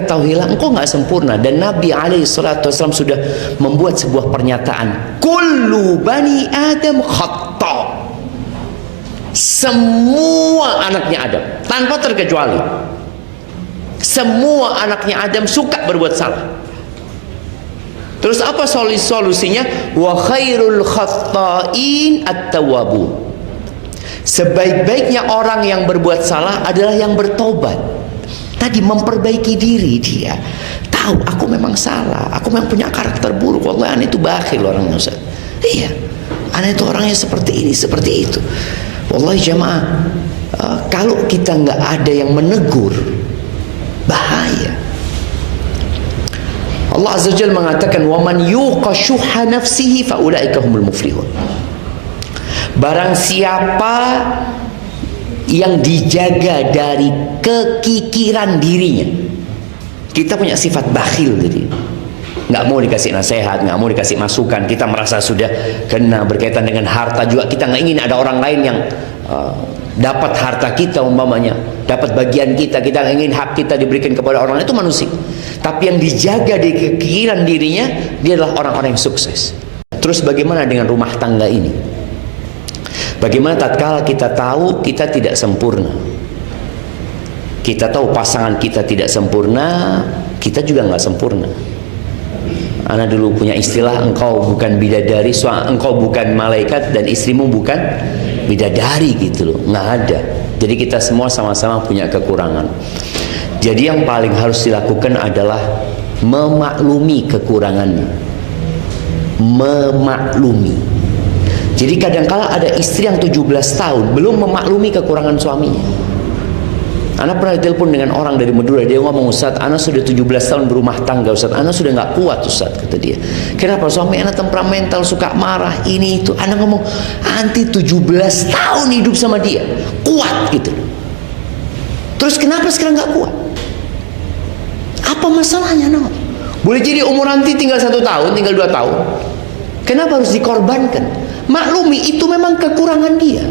ketahuilah engkau nggak sempurna. Dan Nabi SAW sudah membuat sebuah pernyataan, kullu bani Adam khata'. Semua anaknya Adam, tanpa terkecuali, semua anaknya Adam suka berbuat salah. Terus apa solusinya? Wa khairul khatta'in at-tawwabun. Sebaik-baiknya orang yang berbuat salah adalah yang bertobat. Tadi memperbaiki diri dia. Tahu aku memang salah, aku memang punya karakter buruk. Wallahi ana itu bakhil orangnya, Ustaz. Iya, ana itu orangnya seperti ini, seperti itu. Wallahi jamaah, kalau kita nggak ada yang menegur, bahaya. Allah Azza wa Jalla mengatakan, wa man yuqa syuhha nafsihi fa ulaika humul muflihun. Barang siapa yang dijaga dari kekikiran dirinya. Kita punya sifat bakhil jadi. Nggak mau dikasih nasihat, nggak mau dikasih masukan. Kita merasa sudah kena berkaitan dengan harta juga. Kita nggak ingin ada orang lain yang dapat harta kita umpamanya, dapat bagian kita. Kita nggak ingin hak kita diberikan kepada orang lain. Itu manusia. Tapi yang dijaga di kekikiran dirinya, dia adalah orang-orang yang sukses. Terus bagaimana dengan rumah tangga ini? Bagaimana tatkala kita tahu kita tidak sempurna, kita tahu pasangan kita tidak sempurna, kita juga nggak sempurna. Ana dulu punya istilah, engkau bukan bidadari, engkau bukan malaikat, dan istrimu bukan bidadari gitu loh, nggak ada. Jadi kita semua sama-sama punya kekurangan. Jadi yang paling harus dilakukan adalah memaklumi kekurangannya, memaklumi. Jadi kadangkala ada istri yang 17 tahun belum memaklumi kekurangan suaminya. Ana pernah telepon dengan orang dari Madura, dia ngomong, Ustaz, Ana sudah 17 tahun berumah tangga, Ustaz, Ana sudah nggak kuat, Ustaz, kata dia. Kenapa? Suami Ana temperamental, suka marah, ini itu. Ana ngomong, anti 17 tahun hidup sama dia, kuat gitu. Terus kenapa sekarang nggak kuat? Apa masalahnya? No? Boleh jadi umur nanti tinggal 1 tahun, tinggal 2 tahun. Kenapa harus dikorbankan? Maklumi itu memang kekurangan dia.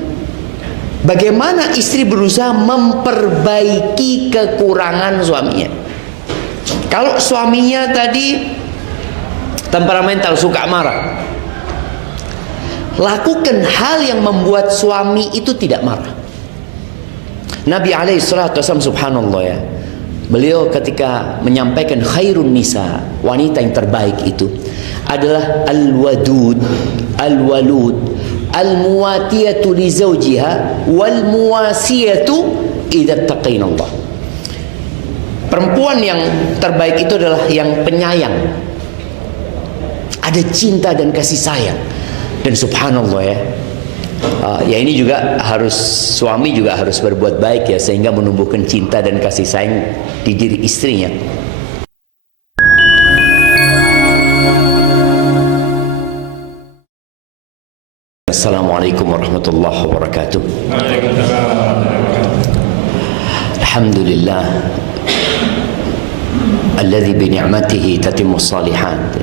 Bagaimana istri berusaha memperbaiki kekurangan suaminya. Kalau suaminya tadi temperamental, suka marah, lakukan hal yang membuat suami itu tidak marah. Nabi SAW, subhanallah ya, beliau ketika menyampaikan khairun nisa, wanita yang terbaik itu adalah al-wadud, al-walud, al-muwatiyatu li zawjiha, wal muwasiyatu idza taqinallah. Perempuan yang terbaik itu adalah yang penyayang, ada cinta dan kasih sayang. Dan subhanallah ya, ya ini juga harus, suami juga harus berbuat baik ya, sehingga menumbuhkan cinta dan kasih sayang di diri istrinya. Assalamualaikum warahmatullahi wabarakatuh. Alhamdulillah alladzi bi ni'matihi tatimmu shalihat.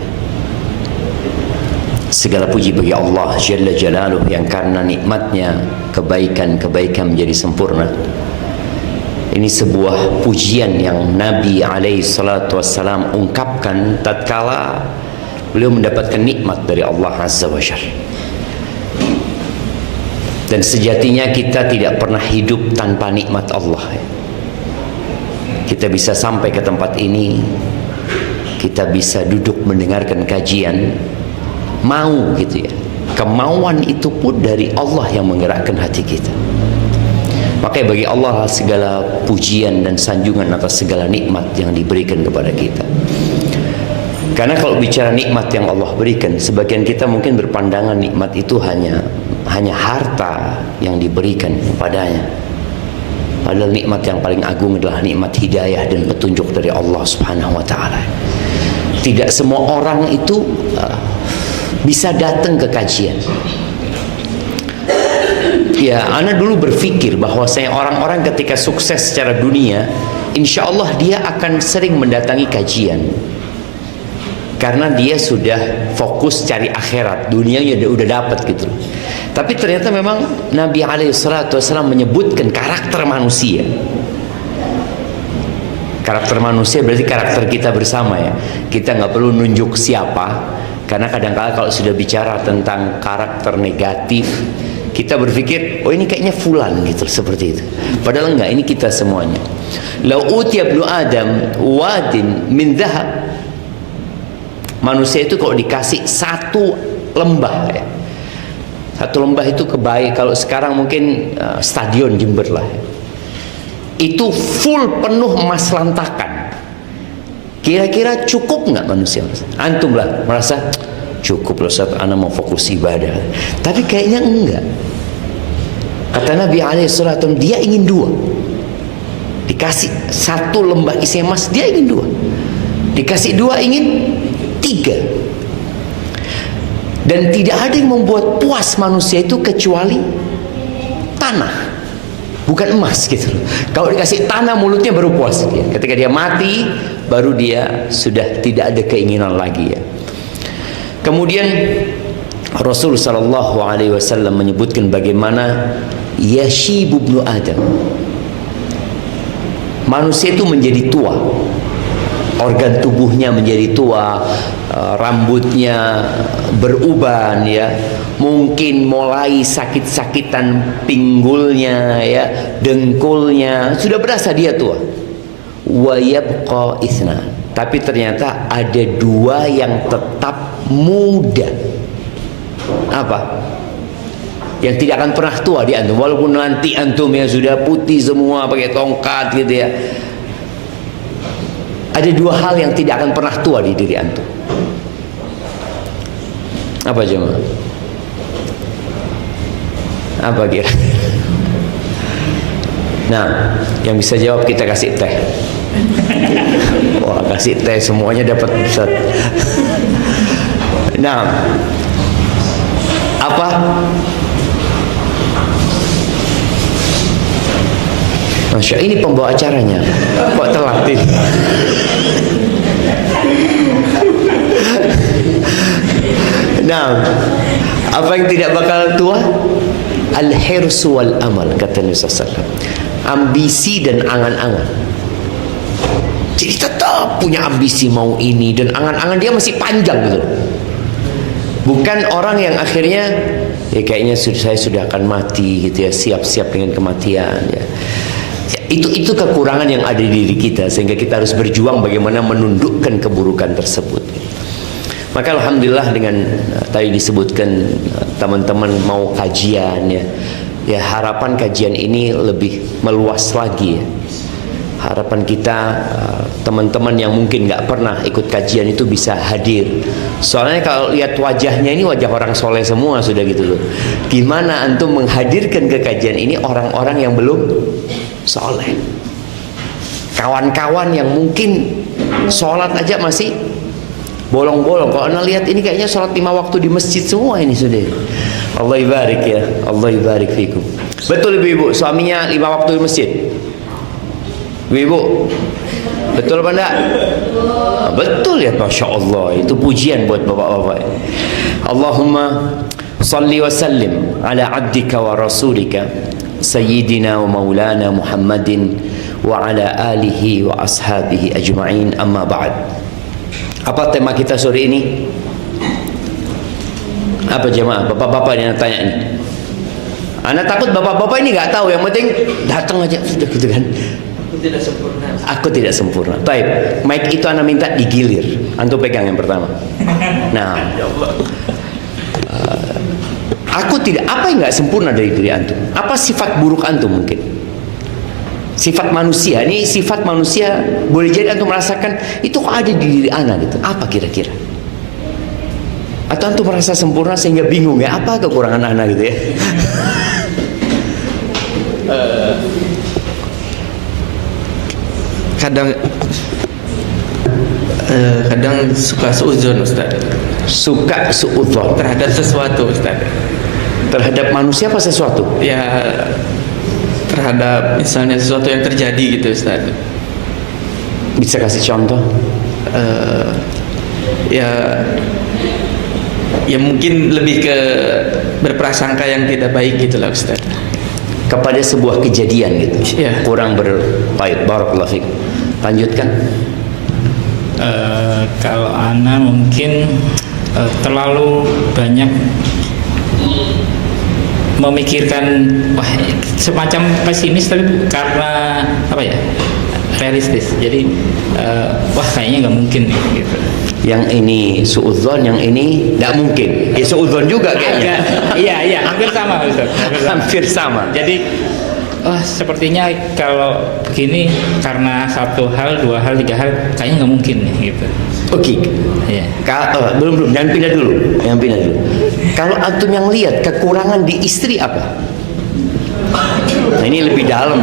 Segala puji bagi Allah Jalla Jalaluh yang karena nikmatnya kebaikan-kebaikan menjadi sempurna. Ini sebuah pujian yang Nabi SAW ungkapkan tatkala beliau mendapatkan nikmat dari Allah Azza wa Jalla. Dan sejatinya kita tidak pernah hidup tanpa nikmat Allah. Kita bisa sampai ke tempat ini, kita bisa duduk mendengarkan kajian, mau gitu ya. Kemauan itu pun dari Allah yang menggerakkan hati kita. Makanya bagi Allah segala pujian dan sanjungan atas segala nikmat yang diberikan kepada kita. Karena kalau bicara nikmat yang Allah berikan, sebagian kita mungkin berpandangan nikmat itu hanya harta yang diberikan padanya. Padahal nikmat yang paling agung adalah nikmat hidayah dan petunjuk dari Allah Subhanahu wa taala. Tidak semua orang itu bisa datang ke kajian. Ya, ana dulu berpikir bahwa orang-orang ketika sukses secara dunia, insya Allah dia akan sering mendatangi kajian. Karena dia sudah fokus cari akhirat, dunianya udah dapat gitu. Tapi ternyata memang Nabi SAW menyebutkan karakter manusia. Karakter manusia berarti karakter kita bersama ya. Kita nggak perlu nunjuk siapa, karena kadang-kala kalau sudah bicara tentang karakter negatif, kita berpikir, oh ini kayaknya fulan gitu, seperti itu. Padahal enggak, ini kita semuanya. Lau utiya ibnu Adam wadin min dhahab. Manusia itu kalau dikasih satu lembah ya. Satu lembah itu kebaik, kalau sekarang mungkin stadion Jember lah. Itu full penuh emas lantakan. Kira-kira cukup nggak manusia? Antum lah merasa cukup loh, saat anak mau fokus ibadah. Tapi kayaknya enggak. Kata Nabi SAW, dia ingin dua. Dikasih satu lembah isi emas, dia ingin dua. Dikasih dua, ingin tiga. Dan tidak ada yang membuat puas manusia itu kecuali tanah, bukan emas gitu. Kalau dikasih tanah, mulutnya baru puas dia. Ketika dia mati, baru dia sudah tidak ada keinginan lagi ya. Kemudian Rasul sallallahu alaihi wasallam menyebutkan bagaimana yashibu ibnu Adam. Manusia itu menjadi tua. Organ tubuhnya menjadi tua, rambutnya beruban ya, mungkin mulai sakit-sakitan pinggulnya ya, dengkulnya, sudah berasa dia tua. Wa yabqa itsnan, tapi ternyata ada dua yang tetap muda. Apa? Yang tidak akan pernah tua di antum, walaupun nanti antum yang sudah putih semua pakai tongkat gitu ya. Ada dua hal yang tidak akan pernah tua di diri antum. Apa jemaah? Apa kira? Nah, yang bisa jawab kita kasih teh. Wah, kasih teh semuanya dapat Ustaz. Nah, apa? Masya, ini pembawa acaranya kok telat ini. Nah, apa yang tidak bakal tua? Al-hirsu wal amal, kata Nabi SAW. Ambisi dan angan-angan. Jadi tetap punya ambisi mau ini, dan angan-angan dia masih panjang gitu. Bukan orang yang akhirnya ya kayaknya saya sudah akan mati gitu ya, siap-siap dengan kematian ya. Itu kekurangan yang ada di diri kita, sehingga kita harus berjuang bagaimana menundukkan keburukan tersebut. Maka alhamdulillah dengan tadi disebutkan teman-teman mau kajian ya harapan kajian ini lebih meluas lagi ya. Harapan kita teman-teman yang mungkin nggak pernah ikut kajian itu bisa hadir. Soalnya kalau lihat wajahnya ini wajah orang soleh semua sudah gitu loh. Gimana antum menghadirkan ke kajian ini orang-orang yang belum soleh, kawan-kawan yang mungkin sholat aja masih bolong-bolong. Kalau anda lihat ini kayaknya sholat 5 waktu di masjid semua ini sudah. Allah ibarik ya, Allah ibarik fikum. Betul ibu-ibu, suaminya 5 waktu di masjid? Ibu, betul apa enggak? Betul ya, Masya Allah. Itu pujian buat bapak-bapak. Allahumma salli wa sallim ala abdika wa rasulika Sayyidina wa maulana Muhammadin wa ala alihi wa ashabihi ajma'in, amma ba'd. Apa tema kita sore ini? Apa jemaah? Bapak-bapak yang tanya ini. Anak takut bapak-bapak ini nggak tahu, yang penting datang aja sudah gitu kan. Aku tidak sempurna. Aku tidak sempurna. Baik, mic itu anak minta digilir. Antum pegang yang pertama. Nah, aku tidak, apa yang nggak sempurna dari diri antum? Apa sifat buruk antum mungkin? Sifat manusia, ini sifat manusia boleh jadi antum merasakan itu kok ada di diri anak gitu. Apa kira-kira? Atau antum merasa sempurna sehingga bingung ya apa kekurangan anak gitu ya? Kadang suka suuzon Ustaz. Suka suudzon terhadap sesuatu Ustaz. Terhadap manusia apa sesuatu? Ya, terhadap misalnya sesuatu yang terjadi gitu Ustaz. Bisa kasih contoh? Ya mungkin lebih ke berprasangka yang tidak baik gitulah Ustaz. Kepada sebuah kejadian gitu. Ya. Kurang berbaik. Barakallahu fiik. lanjutkan. Kalau Ana mungkin terlalu banyak memikirkan, wah, semacam pesimis, tapi karena apa ya, realistis. Jadi wah, kayaknya nggak mungkin nih gitu. Yang ini suudzon, yang ini tidak mungkin. Ya suudzon juga kayaknya. Iya, hampir sama Ustaz. Hampir sama. Jadi sepertinya kalau begini karena satu hal, dua hal, tiga hal, kayaknya nggak mungkin nih gitu. Oke. Iya. Belum, jangan pindah dulu. Kalau antum yang lihat kekurangan di istri apa? Nah, ini lebih dalam.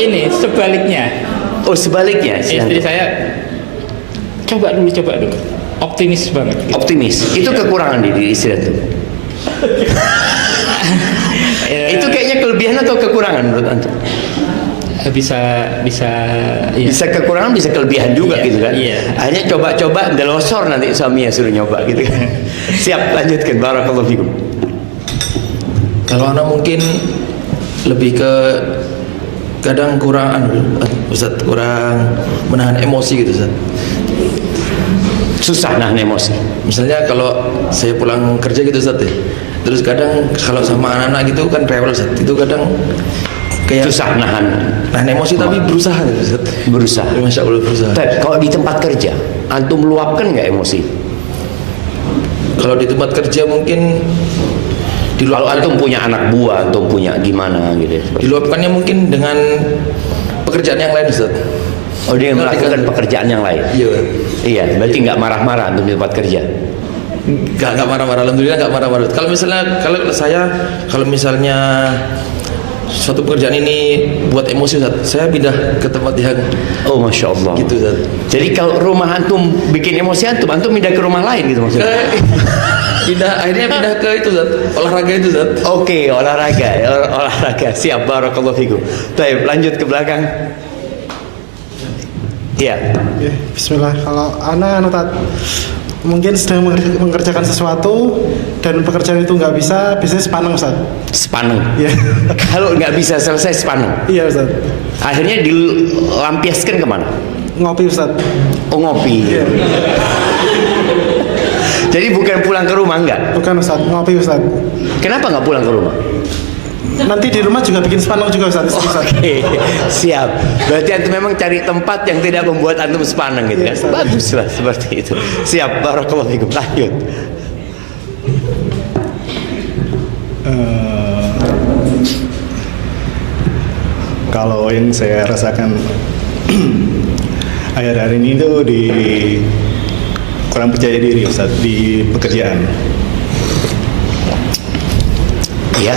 Ini sebaliknya. Oh, sebaliknya. Istri saya coba dulu, optimis banget gitu. Optimis. Itu kekurangan di istri antum. Itu kayaknya kelebihan atau kekurangan menurut antum? Bisa iya. Bisa kekurangan, bisa kelebihan juga, Iya, gitu kan? iya. Akhirnya coba-coba delosor, nanti suaminya suruh nyoba gitu kan. Siap, lanjutkan. Barakallahu fikum. Kalau anak mungkin lebih ke kadang kurang Ustaz, kurang menahan emosi gitu Ustaz. Susah nahan emosi. Misalnya kalau saya pulang kerja gitu Ustaz ya, terus kadang kalau sama anak-anak gitu kan rewel Ustaz, itu kadang kayak Susah nahan emosi, tapi berusaha gitu Ustaz. berusaha. Masya Allah berusaha. Tapi kalau di tempat kerja, antum meluapkan nggak emosi? Kalau di tempat kerja mungkin Kalau antum punya anak buah, antum punya gimana gitu? diluapkannya mungkin dengan pekerjaan yang lain Ustaz. Oh, dia melakukan pekerjaan yang lain. Iya. Iya, berarti nggak marah-marah antum di tempat kerja. Gak marah-marah, alhamdulillah gak marah-marah. Kalau misalnya suatu pekerjaan ini buat emosi Ustaz, saya pindah ke tempat yang Oh, masya Allah. gitu Ustaz. Jadi kalau rumah antum bikin emosi antum pindah ke rumah lain gitu maksudnya? Akhirnya pindah ke itu Ustaz, olahraga itu Ustaz. Oke, olahraga. Siap, barakallahu fikum. Baik, lanjut ke belakang. Iya. Ya, bismillah. Kalau anak mungkin sedang mengerjakan sesuatu dan pekerjaan itu nggak bisa, biasanya sepaneng Ustaz. Sepaneng. Iya. Kalau nggak bisa selesai sepaneng, Iya Ustaz. akhirnya dilampiaskan kemana? Ngopi Ustaz. Oh, ngopi. Iya. Jadi bukan pulang ke rumah, enggak? Bukan Ustaz, ngopi Ustaz. Kenapa nggak pulang ke rumah? Nanti di rumah juga bikin sepaneng juga Ustaz. Ustaz. Oke, siap. Berarti antum memang cari tempat yang tidak membuat antum sepaneng gitu kan? Iya, Ustaz. Baguslah seperti itu. Siap, barakallahu fikum. Lanjut. Kalau yang saya rasakan akhir-akhir ini itu di kurang percaya diri Ustaz di pekerjaan. Ya.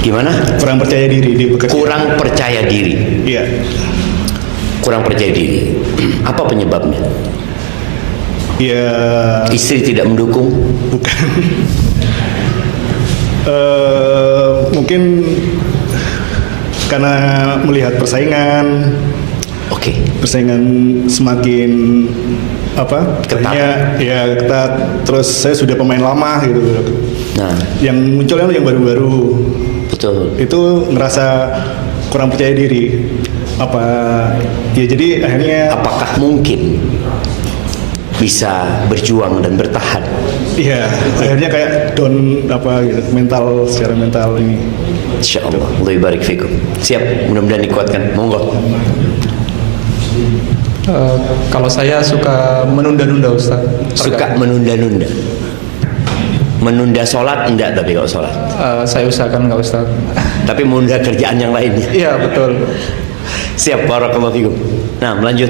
Gimana? Kurang percaya diri di pekerjaan. Kurang percaya diri. Iya. Kurang percaya diri. Apa penyebabnya? Ya Istri tidak mendukung? bukan. Mungkin karena melihat persaingan semakin Ketat. akhirnya ya ketat. Terus saya sudah pemain lama gitu. Nah, Yang munculnya yang baru-baru. betul. Itu ngerasa kurang percaya diri. Jadi akhirnya Apakah mungkin bisa berjuang dan bertahan? iya, akhirnya kayak down gitu, secara mental ini. Insyaallah. Allah barik fikum. Siap, mudah-mudahan dikuatkan. Monggo. Kalau saya suka menunda-nunda Ustaz. Suka menunda-nunda. Menunda sholat enggak, tapi kalau sholat. Saya usahakan nggak Ustaz. Tapi menunda kerjaan yang lainnya. Iya betul. Siap, barakallahu fikum. Nah, lanjut.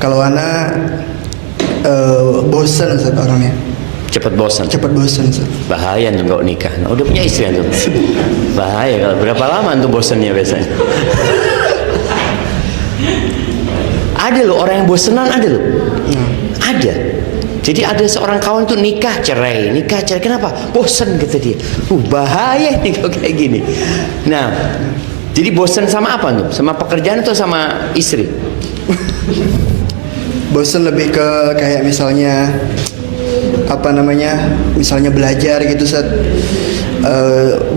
Kalau anak bosan Ustaz orangnya. Cepat bosan. Cepat bosan Ustaz. Bahaya nih kalau nikah. Nah, udah punya istri antum. Bahaya kalau berapa lama antum bosannya biasanya? Ada loh orang yang bosenan, ada loh. Ada. Jadi ada seorang kawan tuh nikah cerai. Kenapa? Bosan kata dia. Bahaya nih kalau kayak gini. Nah, jadi bosan sama apa tuh? Sama pekerjaan atau sama istri? Bosan lebih ke kayak misalnya apa namanya, misalnya belajar gitu Ustaz.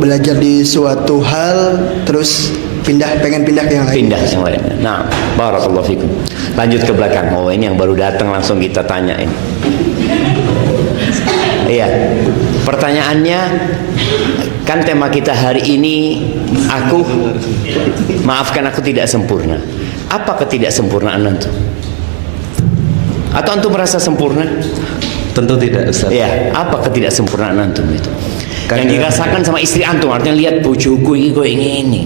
Belajar di suatu hal terus pengen pindah ke yang lain. Pindah yang lain. Nah, barakallahu fikum. Lanjut ke belakang. Oh, ini yang baru datang langsung kita tanyain. Iya. Pertanyaannya, kan tema kita hari ini, maafkan aku tidak sempurna. Apa ketidaksempurnaan antum? Atau antum merasa sempurna? Tentu tidak, Ustaz. Iya. Apa ketidaksempurnaan antum itu? Yang dirasakan sama istri antum, artinya lihat bojoku ini kok ini.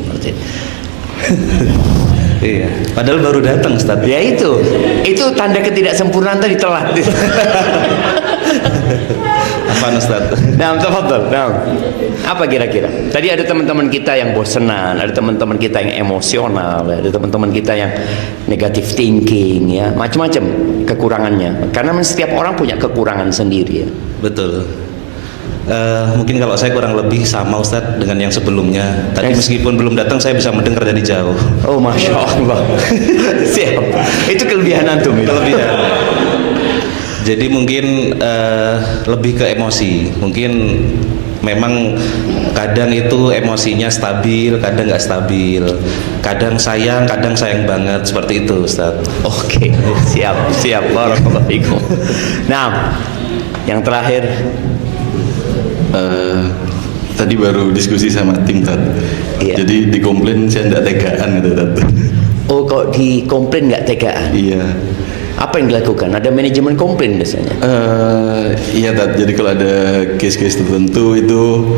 Iya. Padahal baru datang, Ustaz. Ya itu tanda ketidaksempurnaan tadi, telat. Apa, Ustaz? Nah, tafadhal. Nah, apa kira-kira? Tadi ada teman-teman kita yang bosenan, ada teman-teman kita yang emosional, ada teman-teman kita yang negative thinking, ya, macam-macam kekurangannya. Karena setiap orang punya kekurangan sendiri, ya. Betul. Mungkin kalau saya kurang lebih sama Ustadz dengan yang sebelumnya. Tadi meskipun belum datang, saya bisa mendengar dari jauh. Oh, masya Allah. Siap. Itu kelebihan antum. Kelebihan. Jadi mungkin lebih ke emosi. Mungkin memang kadang itu emosinya stabil, kadang nggak stabil. Kadang sayang banget, seperti itu, Ustadz. Oke, siap. Barakallahu fikum. Nah, yang terakhir. Tadi baru diskusi sama tim Tat. Iya. Jadi dikomplain saya tidak tegaan gitu Tat. Oh, kok dikomplain nggak tegaan? Iya. Apa yang dilakukan? Ada manajemen komplain biasanya? Iya Tat. Jadi kalau ada case-case tertentu itu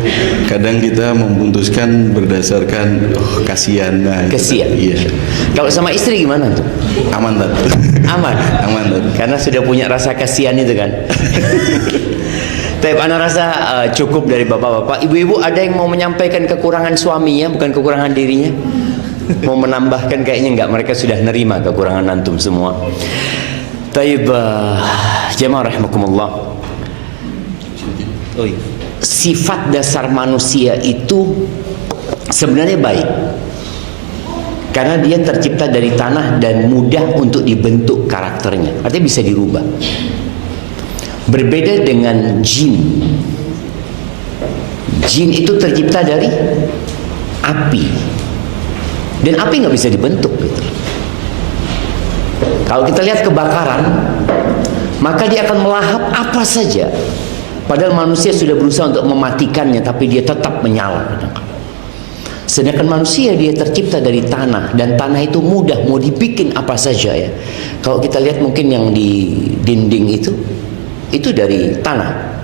kadang kita memutuskan berdasarkan kasihan. Nah, Kasihan. Iya. Kalau sama istri gimana tuh? Aman Tat. Aman. Aman Tat. Karena sudah punya rasa kasihan itu kan. Tapi ana rasa cukup dari bapak-bapak. Ibu-ibu ada yang mau menyampaikan kekurangan suaminya, bukan kekurangan dirinya? Mau menambahkan? Kayaknya enggak, mereka sudah nerima kekurangan antum semua. Taib, jemaah rahimakumullah. Oh, iya. Sifat dasar manusia itu sebenarnya baik. Karena dia tercipta dari tanah dan mudah untuk dibentuk karakternya. Artinya bisa dirubah. Berbeda dengan jin. Jin itu tercipta dari api. Dan api nggak bisa dibentuk gitu. Kalau kita lihat kebakaran, maka dia akan melahap apa saja. Padahal manusia sudah berusaha untuk mematikannya, tapi dia tetap menyala. Sedangkan manusia dia tercipta dari tanah, dan tanah itu mudah mau dibikin apa saja, ya. Kalau kita lihat mungkin yang di dinding itu dari tanah,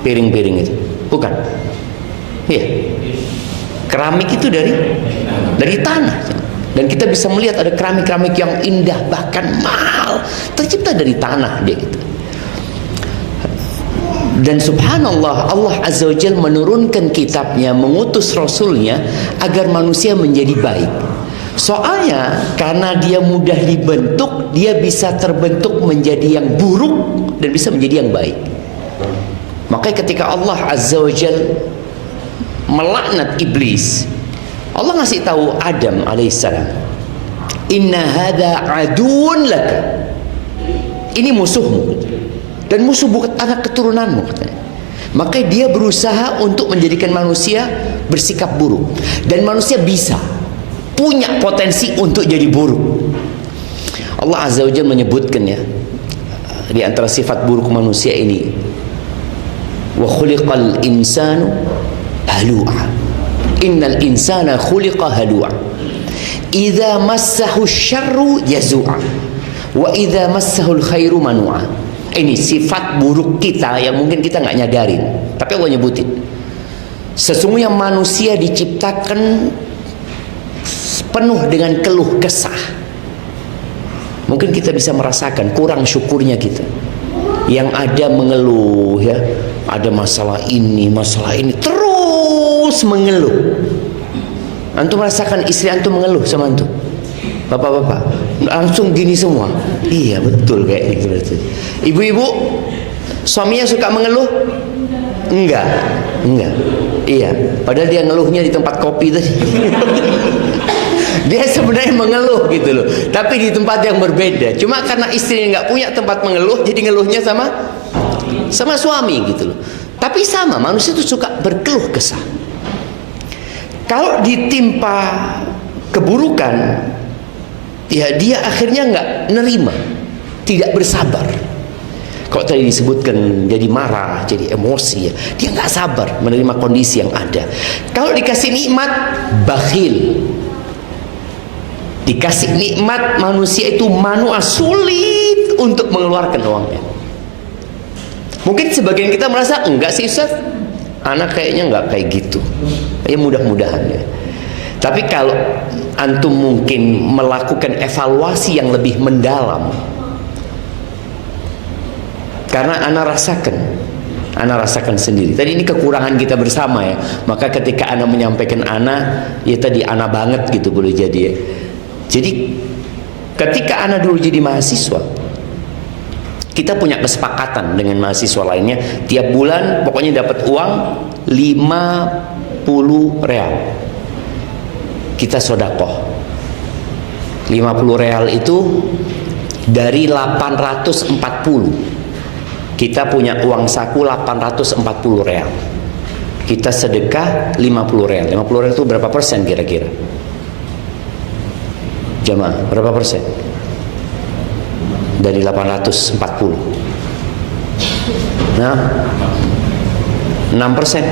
piring-piring itu, bukan? Iya. Keramik itu dari tanah, dan kita bisa melihat ada keramik-keramik yang indah bahkan mahal tercipta dari tanah dia gitu. Dan subhanallah, Allah Azza wa Jalla menurunkan kitabnya, mengutus rasulnya agar manusia menjadi baik. Soalnya karena dia mudah dibentuk, dia bisa terbentuk menjadi yang buruk dan bisa menjadi yang baik. Makanya ketika Allah Azza wa Jalla melaknat iblis, Allah ngasih tahu Adam alaihissalam, inna hadza aduun laka, ini musuhmu, dan musuh bukan anak keturunanmu, katanya. Maka dia berusaha untuk menjadikan manusia bersikap buruk, dan manusia bisa punya potensi untuk jadi buruk. Allah Azza wa Jalla menyebutkan, ya, di antara sifat buruk manusia ini, wa khuliqal insanu halu'a, innal insana khuliqa halu'a, idza massahu syarru jazu'a, wa idza massahu khairu manu'a. Ini sifat buruk kita yang mungkin kita nggak nyadarin, tapi Allah nyebutin. Sesungguhnya manusia diciptakan penuh dengan keluh kesah. Mungkin kita bisa merasakan kurang syukurnya kita. Yang ada mengeluh, ya, ada masalah ini, terus mengeluh. Antum merasakan istri antum mengeluh sama antum? Bapak-bapak langsung gini semua. Iya, betul kayak gitu. Ibu-ibu suaminya suka mengeluh? Enggak. Iya, padahal dia ngeluhnya di tempat kopi tadi. Dia sebenarnya mengeluh gitu loh, tapi di tempat yang berbeda. Cuma karena istrinya nggak punya tempat mengeluh, jadi ngeluhnya sama sama suami gitu loh. Tapi sama, manusia itu suka berkeluh kesah. Kalau ditimpa keburukan, ya dia akhirnya nggak nerima, tidak bersabar. Kok tadi disebutkan jadi marah, jadi emosi, ya dia nggak sabar menerima kondisi yang ada. Kalau dikasih nikmat, bakhil. Dikasih nikmat, manusia itu manual, sulit untuk mengeluarkan uangnya. Mungkin sebagian kita merasa enggak sih Ustaz, anak kayaknya enggak kayak gitu. Ya mudah-mudahan ya. Tapi kalau antum mungkin melakukan evaluasi yang lebih mendalam, karena anak rasakan sendiri. Tadi ini kekurangan kita bersama ya. Maka ketika anak menyampaikan anak, ya tadi anak banget gitu boleh jadi ya. Jadi ketika anak dulu jadi mahasiswa, kita punya kesepakatan dengan mahasiswa lainnya, tiap bulan pokoknya dapat uang 50 real. Kita sodakoh 50 real itu dari 840. Kita punya uang saku 840 real. Kita sedekah 50 real. 50 real itu berapa persen kira-kira? Jamaah, berapa persen? Dari 840. Nah, 6%.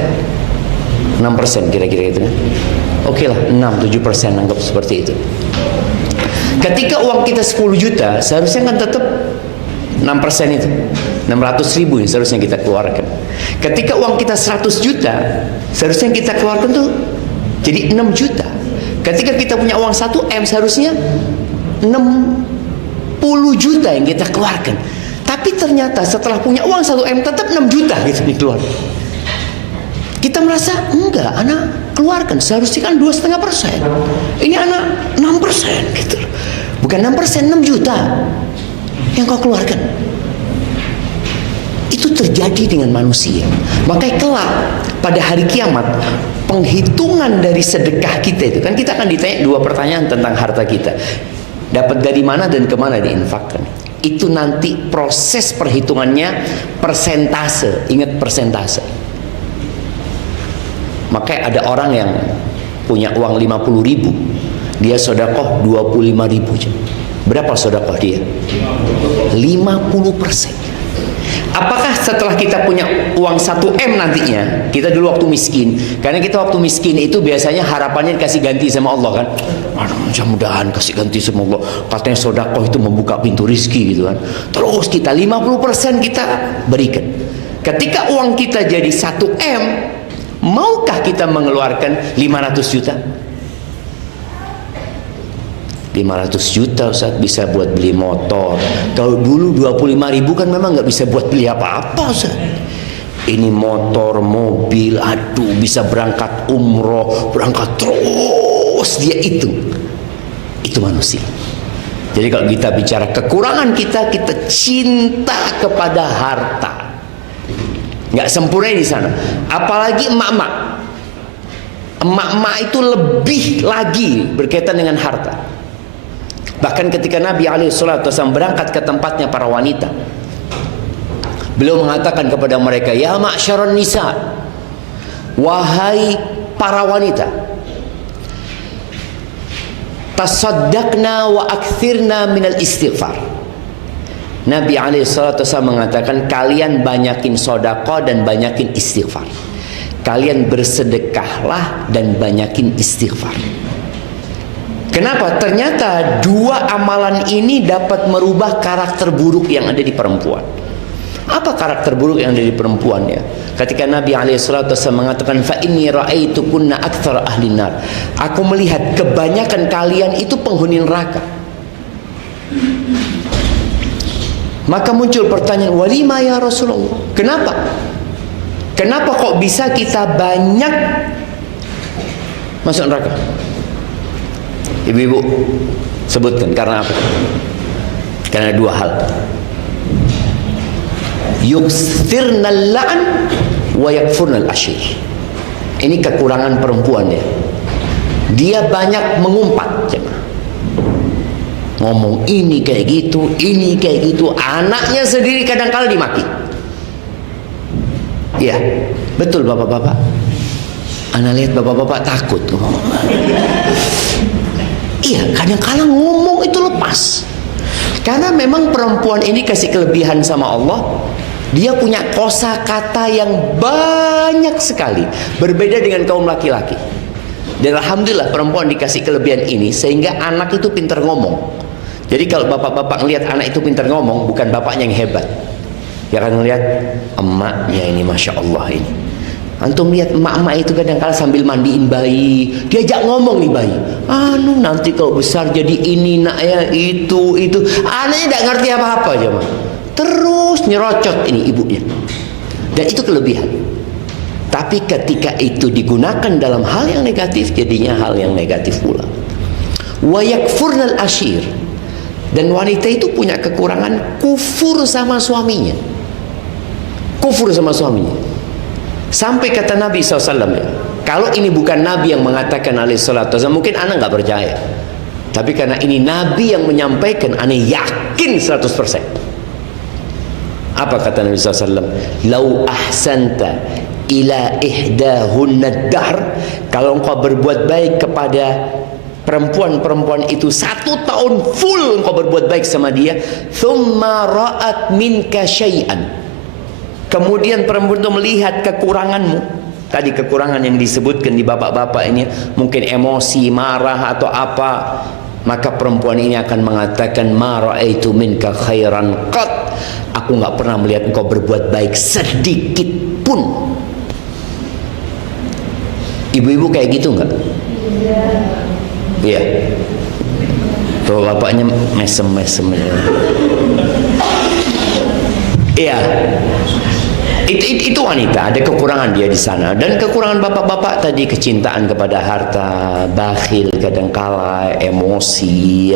6% kira-kira itu kan? Oke lah, 6-7% anggap seperti itu. Ketika uang kita 10 juta, seharusnya kan tetap 6% itu 600.000 yang seharusnya kita keluarkan. Ketika uang kita 100 juta, seharusnya yang kita keluarkan tuh jadi 6 juta. Ketika kita punya uang 1 M, seharusnya 60 juta yang kita keluarkan. Tapi ternyata setelah punya uang 1 M tetap 6 juta gitu dikeluarkan. Kita merasa enggak, anak keluarkan seharusnya kan 2,5%. Ini anak 6% gitu. Bukan 6%, 6 juta yang kau keluarkan. Itu terjadi dengan manusia. Makanya kelak pada hari kiamat, penghitungan dari sedekah kita itu kan, kita akan ditanya 2 pertanyaan tentang harta kita. Dapat dari mana dan kemana diinfakkan. Itu nanti proses perhitungannya persentase. Ingat persentase. Makanya ada orang yang punya uang 50.000, dia sedekah 25.000. Berapa sedekah dia? 50%. Apakah setelah kita punya uang 1 M nantinya, kita dulu waktu miskin, karena kita waktu miskin itu biasanya harapannya dikasih ganti sama Allah kan, mudah-mudahan kasih ganti sama Allah, katanya sedekah itu membuka pintu rizki gitu kan. Terus kita 50% kita berikan. Ketika uang kita jadi 1 M, maukah kita mengeluarkan 500 juta? 500 juta Ustaz bisa buat beli motor. Kalau dulu 25.000 kan memang nggak bisa buat beli apa-apa Ustaz. Ini motor, mobil, aduh bisa berangkat umroh, berangkat terus dia itu manusia. Jadi kalau kita bicara kekurangan kita cinta kepada harta. Nggak sempurna di sana. Apalagi emak-emak. Emak-emak itu lebih lagi berkaitan dengan harta. Bahkan ketika Nabi SAW berangkat ke tempatnya para wanita, beliau mengatakan kepada mereka, ya ma'syaron nisa, wahai para wanita, tasaddaqna wa akthirna minal istighfar. Nabi SAW mengatakan, kalian banyakin sedekah dan banyakin istighfar. Kalian bersedekahlah dan banyakin istighfar. Kenapa? Ternyata 2 amalan ini dapat merubah karakter buruk yang ada di perempuan. Apa karakter buruk yang ada di perempuan ya? Ketika Nabi SAW mengatakan, fa inni ra'aitukunna aktsara ahli nar. Aku melihat kebanyakan kalian itu penghuni neraka. Maka muncul pertanyaan, walima ya Rasulullah? Kenapa? Kenapa kok bisa kita banyak masuk neraka? Ibu-ibu sebutkan karena apa? Karena 2 hal. Yuksirnal la'an wa yakfurnal ashir. Ini kekurangan perempuan ya. Dia banyak mengumpat, ngomong ini kayak gitu, ini kayak gitu. Anaknya sendiri kadang-kala dimaki. Iya, betul bapak-bapak. Ana lihat bapak-bapak takut. Iya, kadang-kadang ngomong itu lepas. Karena memang perempuan ini kasih kelebihan sama Allah. Dia punya kosakata yang banyak sekali, berbeda dengan kaum laki-laki. Dan alhamdulillah perempuan dikasih kelebihan ini sehingga anak itu pintar ngomong. Jadi kalau bapak-bapak ngelihat anak itu pintar ngomong, bukan bapaknya yang hebat. Ya kan ngelihat emaknya ini, masya Allah ini. Antum lihat emak-emak itu kadang-kadang sambil mandiin bayi, diajak ngomong nih bayi. Nanti kalau besar jadi ini nak ya, itu. Anaknya tidak ngerti apa-apa aja mah. Terus nyerocot ini ibunya. Dan itu kelebihan. Tapi ketika itu digunakan dalam hal yang negatif, jadinya hal yang negatif pula. Wa yakfurnal ashir. Dan wanita itu punya kekurangan kufur sama suaminya. Kufur sama suaminya. Sampai kata Nabi SAW, ya, kalau ini bukan Nabi yang mengatakan alaihissalatu wassalam, mungkin ana nggak percaya. Tapi karena ini Nabi yang menyampaikan, ana yakin 100%. Apa kata Nabi SAW? Lau ahsanta ila ihdahunna dahr, kalau engkau berbuat baik kepada perempuan-perempuan itu 1 tahun full engkau berbuat baik sama dia, thumma ra'at minka syai'an, kemudian perempuan itu melihat kekuranganmu, tadi kekurangan yang disebutkan di bapak-bapak ini, mungkin emosi, marah atau apa, maka perempuan ini akan mengatakan ma ra'aitu minka khairan qat, aku nggak pernah melihat engkau berbuat baik sedikit pun. Ibu-ibu kayak gitu nggak? Iya. Tuh bapaknya mesem-mesem. Iya. Itu wanita, ada kekurangan dia di sana. Dan kekurangan bapak-bapak tadi, kecintaan kepada harta, bakhil, kadangkala emosi,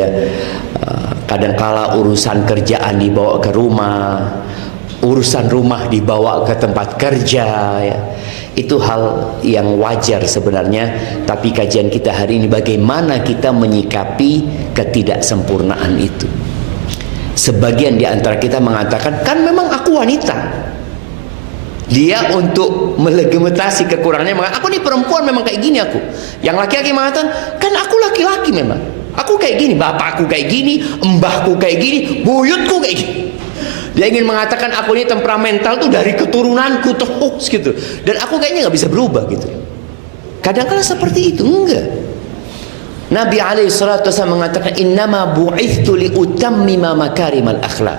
kadangkala urusan kerjaan dibawa ke rumah, urusan rumah dibawa ke tempat kerja, ya. Itu hal yang wajar sebenarnya. Tapi kajian kita hari ini bagaimana kita menyikapi ketidaksempurnaan itu. Sebagian di antara kita mengatakan, kan memang aku wanita. Dia untuk melegitimasi kekurangannya, maka aku nih perempuan memang kayak gini aku. Yang laki-laki mengatakan, kan aku laki-laki memang. Aku kayak gini, bapakku kayak gini, mbahku kayak gini, buyutku kayak gini. Dia ingin mengatakan aku ini temperamental tuh dari keturunanku terus gitu. Dan aku kayaknya nggak bisa berubah gitu. Kadang-kadang seperti itu, enggak. Nabi alaihissalatu wassalam mengatakan, innama bu'ithtu liutammima makarimal akhlak.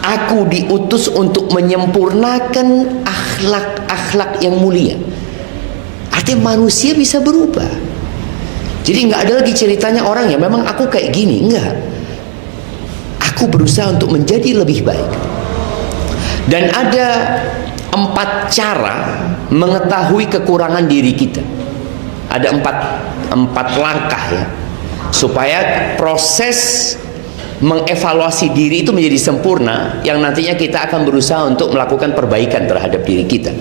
Aku diutus untuk menyempurnakan akhlak-akhlak yang mulia. Artinya manusia bisa berubah. Jadi nggak ada lagi ceritanya orang ya memang aku kayak gini, enggak. Aku berusaha untuk menjadi lebih baik. Dan ada 4 cara mengetahui kekurangan diri kita. Ada 4 langkah ya, supaya proses mengevaluasi diri itu menjadi sempurna, yang nantinya kita akan berusaha untuk melakukan perbaikan terhadap diri kita.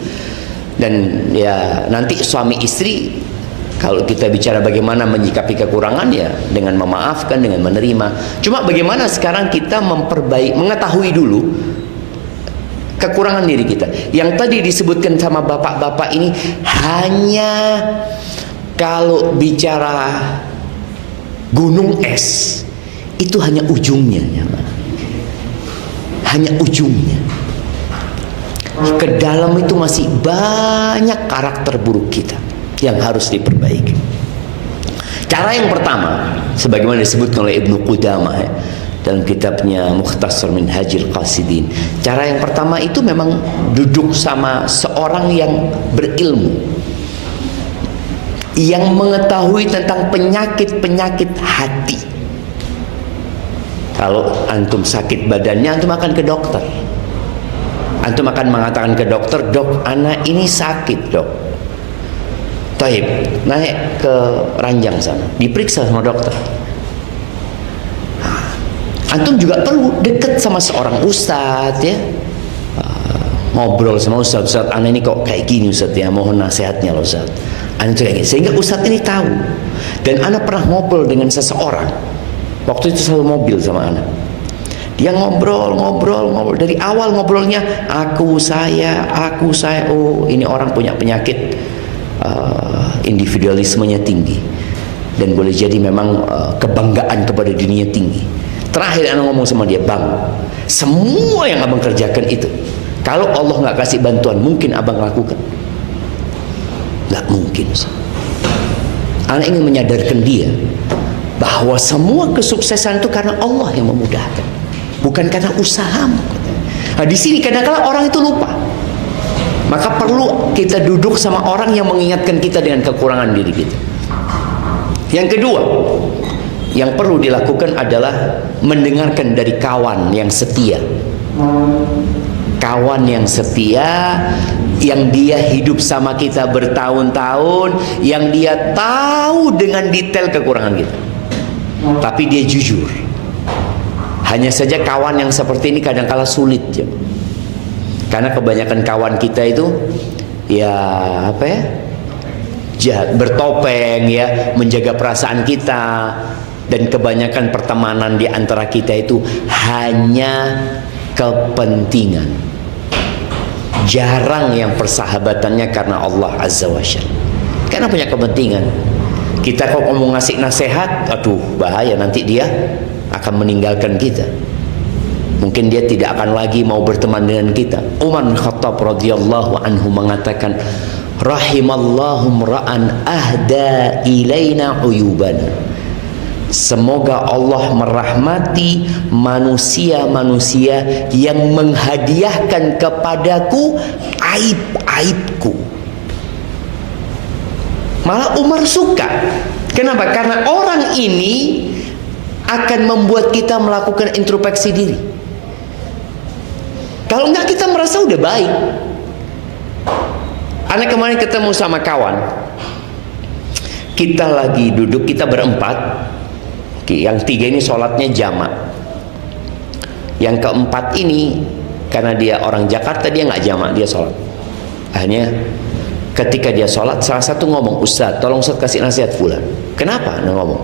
Dan ya nanti suami istri, kalau kita bicara bagaimana menyikapi kekurangan, ya dengan memaafkan, dengan menerima. Cuma bagaimana sekarang kita mengetahui dulu kekurangan diri kita. Yang tadi disebutkan sama bapak-bapak ini hanya kalau bicara gunung es, itu hanya ujungnya, hanya ujungnya. Ke dalam itu masih banyak karakter buruk kita yang harus diperbaiki. Cara yang pertama, sebagaimana disebutkan oleh Ibnu Qudamah ya, dalam kitabnya Mukhtasar Minhajil Qasidin. Cara yang pertama itu memang duduk sama seorang yang berilmu, yang mengetahui tentang penyakit-penyakit hati. Kalau antum sakit badannya, antum akan ke dokter. Antum akan mengatakan ke dokter, dok, anak ini sakit, dok. Taib, naik ke ranjang sana, diperiksa sama dokter. Antum juga perlu dekat sama seorang ustadz ya, ngobrol sama ustadz, anak ini kok kayak gini ustadz ya, mohon nasihatnya loh ustadz. Anak itu kayak gini, sehingga ustadz ini tahu. Dan anak pernah ngobrol dengan seseorang, waktu itu satu mobil sama anak. Dia ngobrol dari awal ngobrolnya saya. Oh, ini orang punya penyakit individualismenya tinggi dan boleh jadi memang kebanggaan kepada dirinya tinggi. Terakhir anak ngomong sama dia, bang, semua yang abang kerjakan itu, kalau Allah nggak kasih bantuan, mungkin abang lakukan? Nggak mungkin. Anak ingin menyadarkan dia bahwa semua kesuksesan itu karena Allah yang memudahkan, bukan karena usahamu. Nah, di sini kadang-kadang orang itu lupa. Maka perlu kita duduk sama orang yang mengingatkan kita dengan kekurangan diri kita. Yang kedua, yang perlu dilakukan adalah mendengarkan dari kawan yang setia. Kawan yang setia, yang dia hidup sama kita bertahun-tahun, yang dia tahu dengan detail kekurangan kita, tapi dia jujur. Hanya saja kawan yang seperti ini kadang-kala sulit ya. Karena kebanyakan kawan kita itu ya jahat, bertopeng ya, menjaga perasaan kita, dan kebanyakan pertemanan di antara kita itu hanya kepentingan. Jarang yang persahabatannya karena Allah Azza wa Jalla. Karena punya kepentingan. Kita kok mau ngasih nasihat, aduh bahaya, nanti dia akan meninggalkan kita. Mungkin dia tidak akan lagi mau berteman dengan kita. Umar bin Khattab radhiyallahu anhu mengatakan, rahimallahu ra'an ahda ilaina uyubana. Semoga Allah merahmati manusia-manusia yang menghadiahkan kepadaku aib-aibku. Malah Umar suka. Kenapa? Karena orang ini akan membuat kita melakukan introspeksi diri. Kalau enggak, kita merasa udah baik. Anak kemarin ketemu sama kawan, kita lagi duduk, kita berempat. Yang tiga ini sholatnya jamak, yang keempat ini karena dia orang Jakarta, dia nggak jamak, dia sholat. Akhirnya ketika dia sholat, salah satu ngomong, Ustaz, tolong Ustaz kasih nasihat Fulan. Kenapa? Nah, ngomong,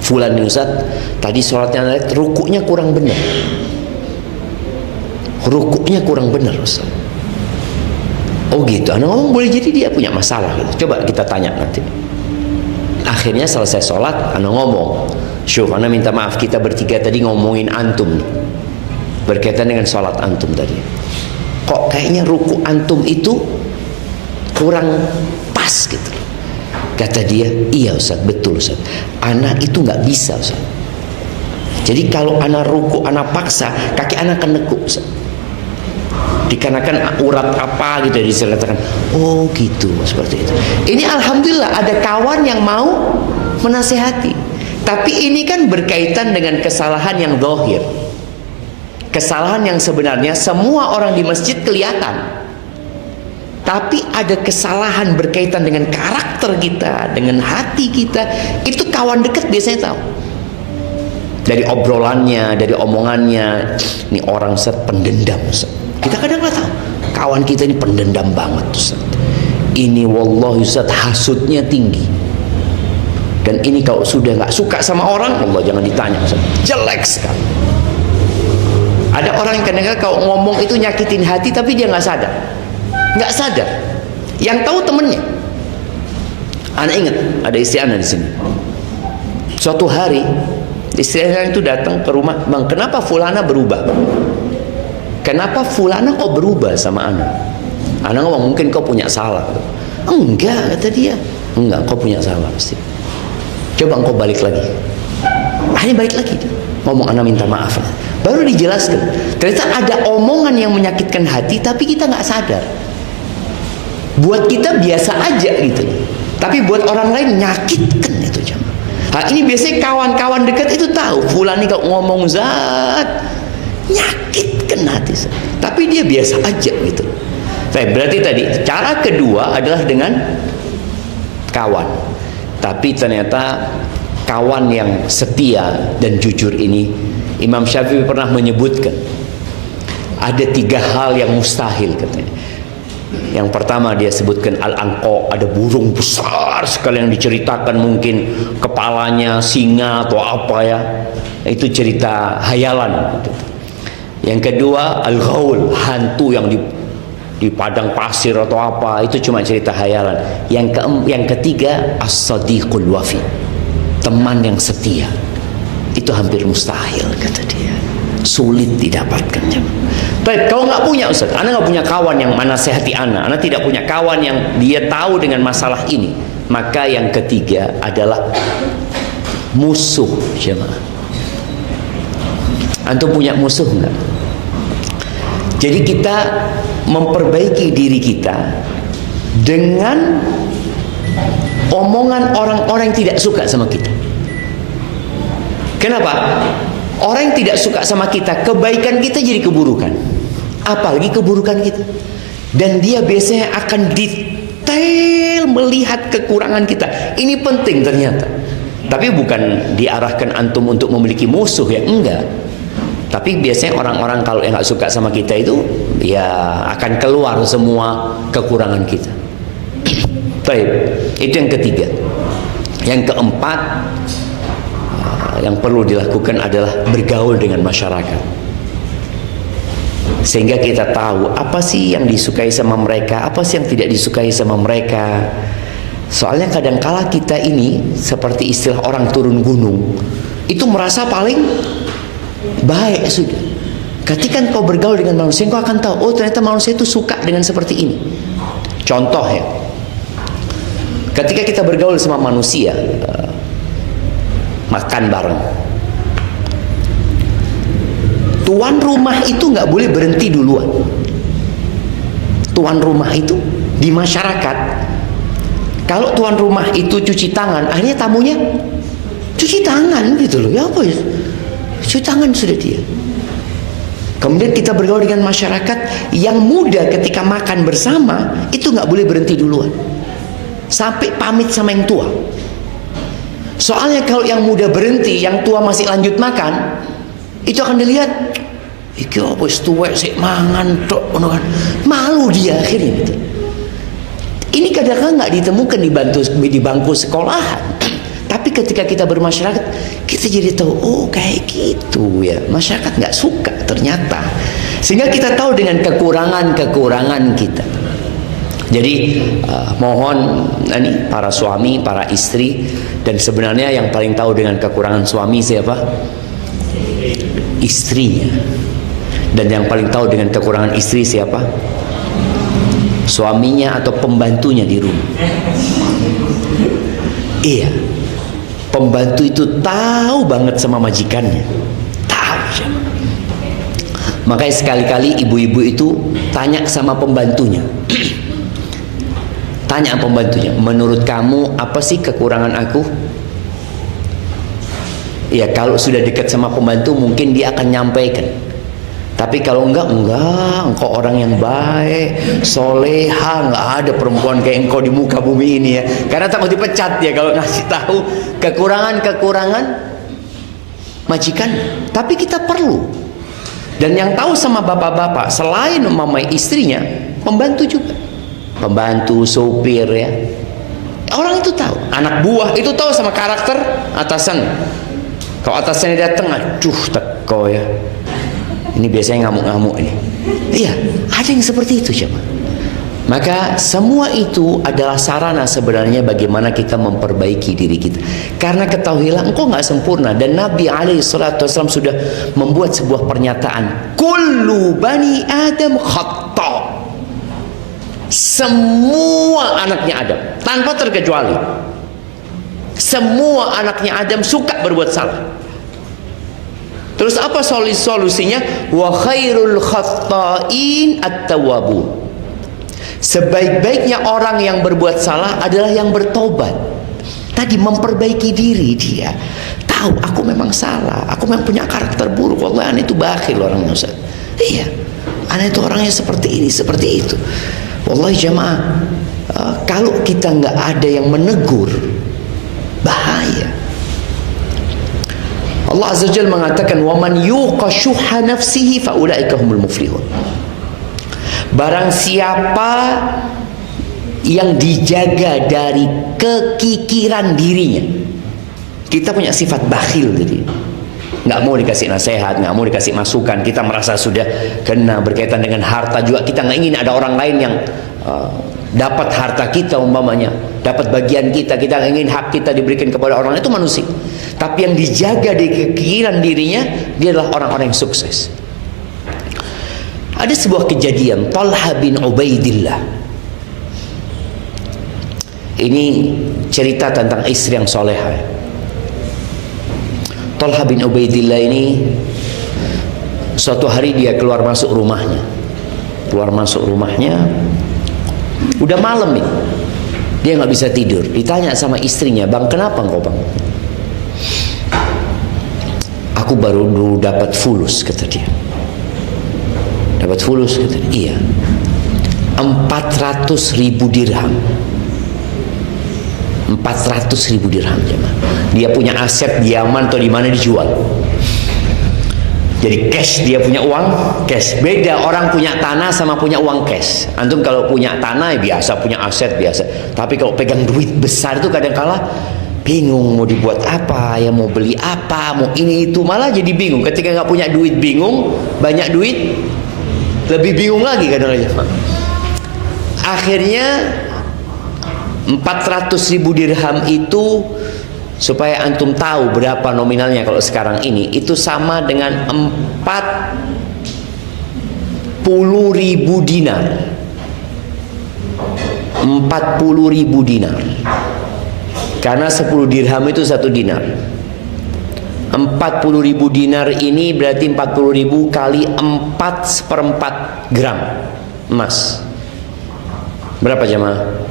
Fulan nih Ustaz, tadi sholatnya rukuknya kurang benar. Rukuknya kurang benar Ustaz. Oh gitu. Anak ngomong, boleh jadi dia punya masalah gitu. Coba kita tanya nanti. Akhirnya selesai sholat, anak ngomong, Syuf, anak minta maaf, kita bertiga tadi ngomongin antum nih, berkaitan dengan sholat antum tadi. Kok kayaknya ruku antum itu kurang pas gitu. Kata dia, iya Ustaz, betul Ustaz, anak itu nggak bisa Ustaz. Jadi kalau anak ruku, anak paksa, kaki anak akan nekuk Ustaz. Dikarenakan urat apa gitu diceritakan. Oh gitu, seperti itu. Ini alhamdulillah ada kawan yang mau menasehati. Tapi ini kan berkaitan dengan kesalahan yang zahir. Kesalahan yang sebenarnya semua orang di masjid kelihatan. Tapi ada kesalahan berkaitan dengan karakter kita, dengan hati kita. Itu kawan dekat biasanya tahu. Dari obrolannya, dari omongannya, ini orang pendendam. Kita kadang nggak tahu kawan kita ini pendendam banget Ustaz. Ini wallahi Ustaz hasudnya tinggi. Dan ini kalau sudah nggak suka sama orang, Allah jangan ditanya Ustaz. Jelek sekali. Ada orang yang kadang-kadang kalau ngomong itu nyakitin hati tapi dia nggak sadar. Nggak sadar. Yang tahu temennya. Anak ingat ada istri anak di sini. Suatu hari istri anak itu datang ke rumah, Bang, kenapa Fulana berubah? Kenapa Fulana kok berubah sama anak? Anak ngomong, mungkin kau punya salah. Enggak, kata dia. Enggak, kau punya salah pasti. Coba engkau balik lagi. Akhirnya balik lagi. Ngomong, anak minta maaf. Baru dijelaskan. Ternyata ada omongan yang menyakitkan hati, tapi kita nggak sadar. Buat kita biasa aja gitu. Tapi buat orang lain nyakitkan itu jemaah. Nah, ini biasanya kawan-kawan dekat itu tahu. Fulan ini kalau ngomong zat nyakitkan hati, tapi dia biasa aja gitu. Berarti tadi cara kedua adalah dengan kawan. Tapi ternyata kawan yang setia dan jujur ini, Imam Syafi'i pernah menyebutkan ada 3 hal yang mustahil katanya. Yang pertama dia sebutkan Al-Anqa, ada burung besar sekali yang diceritakan, mungkin kepalanya singa atau apa ya. Itu cerita hayalan. Yang kedua Al-Ghaul, hantu yang di padang pasir atau apa, itu cuma cerita hayalan. Yang ketiga As-Sadiqul Wafi, teman yang setia. Itu hampir mustahil kata dia, sulit didapatkan. Baik, kalau nggak punya Ustaz, Anda nggak punya kawan yang menasehati Anda tidak punya kawan yang dia tahu dengan masalah ini, maka yang ketiga adalah musuh. Jemaah, antum punya musuh nggak? Jadi kita memperbaiki diri kita dengan omongan orang-orang yang tidak suka sama kita. Kenapa? Orang yang tidak suka sama kita, kebaikan kita jadi keburukan, apalagi keburukan kita. Dan dia biasanya akan detail melihat kekurangan kita. Ini penting ternyata. Tapi bukan diarahkan antum untuk memiliki musuh ya, enggak. Tapi biasanya orang-orang kalau yang nggak suka sama kita itu, ya akan keluar semua kekurangan kita. Baik, itu yang ketiga. Yang keempat, yang perlu dilakukan adalah bergaul dengan masyarakat, sehingga kita tahu apa sih yang disukai sama mereka, apa sih yang tidak disukai sama mereka. Soalnya kadangkala kita ini seperti istilah orang turun gunung, itu merasa paling baik sudah. Ketika kau bergaul dengan manusia, kau akan tahu, oh ternyata manusia itu suka dengan seperti ini. Contoh ya, ketika kita bergaul sama manusia, makan bareng, tuan rumah itu nggak boleh berhenti duluan. Tuan rumah itu di masyarakat, kalau tuan rumah itu cuci tangan, akhirnya tamunya cuci tangan gitu loh. Ya apa ya, cuci tangan sudah dia. Kemudian kita bergaul dengan masyarakat yang muda, ketika makan bersama itu nggak boleh berhenti duluan, sampai pamit sama yang tua. Soalnya kalau yang muda berhenti, yang tua masih lanjut makan, itu akan dilihat, iki apa wis tuwek sik mangan tok, malu dia akhirnya gitu. Ini kadang-kadang nggak ditemukan di bangku sekolahan. Tapi ketika kita bermasyarakat, kita jadi tahu, oh kayak gitu ya. Masyarakat nggak suka ternyata. Sehingga kita tahu dengan kekurangan-kekurangan kita. Jadi mohon ini para suami, para istri, dan sebenarnya yang paling tahu dengan kekurangan suami siapa? Istrinya. Dan yang paling tahu dengan kekurangan istri siapa? Suaminya atau pembantunya di rumah. Iya, pembantu itu tahu banget sama majikannya, tahu. Makanya sekali-kali ibu-ibu itu tanya sama pembantunya. Tanya pembantunya, menurut kamu apa sih kekurangan aku? Ya kalau sudah dekat sama pembantu mungkin dia akan nyampaikan. Tapi kalau enggak, engkau orang yang baik, soleha, enggak ada perempuan kayak engkau di muka bumi ini ya. Karena takut dipecat ya kalau ngasih tahu kekurangan-kekurangan majikan. Tapi kita perlu. Dan yang tahu sama bapak-bapak selain mamai istrinya, pembantu juga. Pembantu, sopir ya. Orang itu tahu. Anak buah itu tahu sama karakter atasan. Kalau atasannya datang, aduh teko ya. Ini biasanya ngamuk-ngamuk ini. Iya, ada yang seperti itu coba. Maka semua itu adalah sarana sebenarnya bagaimana kita memperbaiki diri kita. Karena ketahuilah engkau nggak sempurna, dan Nabi SAW sudah membuat sebuah pernyataan, kullu bani Adam khata. Semua anaknya Adam tanpa terkecuali, semua anaknya Adam suka berbuat salah. Terus apa solusinya? Wa khairul khatta'in at-tawwabun. Sebaik-baiknya orang yang berbuat salah adalah yang bertobat. Tadi memperbaiki diri dia. Tahu aku memang salah, aku memang punya karakter buruk. Wallahi ana itu bakhil orangnya Ustaz. Iya. Ana itu orangnya seperti ini, seperti itu. Wallahi jamaah, kalau kita nggak ada yang menegur, bahaya. Allah Azza wa Jalla mengatakan, "Wa man yuqa syuhha nafsihi fa ulaika humul muflihun." Barang siapa yang dijaga dari kekikiran dirinya. Kita punya sifat bakhil tadi. Nggak mau dikasih nasihat, nggak mau dikasih masukan. Kita merasa sudah kena berkaitan dengan harta juga. Kita nggak ingin ada orang lain yang dapat harta kita umpamanya, dapat bagian kita. Kita nggak ingin hak kita diberikan kepada orang lain. Itu manusia. Tapi yang dijaga di kekikiran dirinya, dia adalah orang-orang yang sukses. Ada sebuah kejadian, Talha bin Ubaidillah. Ini cerita tentang istri yang solehah. Talha bin Ubaidillah ini suatu hari dia keluar masuk rumahnya. Udah malam nih. Dia nggak bisa tidur. Ditanya sama istrinya, "Bang, kenapa engkau, Bang?" "Aku baru dulu dapat fulus," kata dia. "Dapat fulus?" kata dia. "Iya. 400.000 dirham. 400.000 dirham, jemaah. Dia punya aset di Yaman atau di mana dijual. Jadi cash, dia punya uang cash. Beda orang punya tanah sama punya uang cash. Antum kalau punya tanah ya biasa, punya aset biasa. Tapi kalau pegang duit besar itu kadang-kala bingung mau dibuat apa, ya mau beli apa, mau ini itu, malah jadi bingung. Ketika nggak punya duit bingung, banyak duit lebih bingung lagi kadang-kadang. Akhirnya 400.000 dirham itu, supaya antum tahu berapa nominalnya kalau sekarang ini, itu sama dengan 40.000 dinar. 40.000 dinar. Karena 10 dirham itu 1 dinar. 40.000 dinar ini berarti 40.000 kali 4/4 gram emas. Berapa jemaah?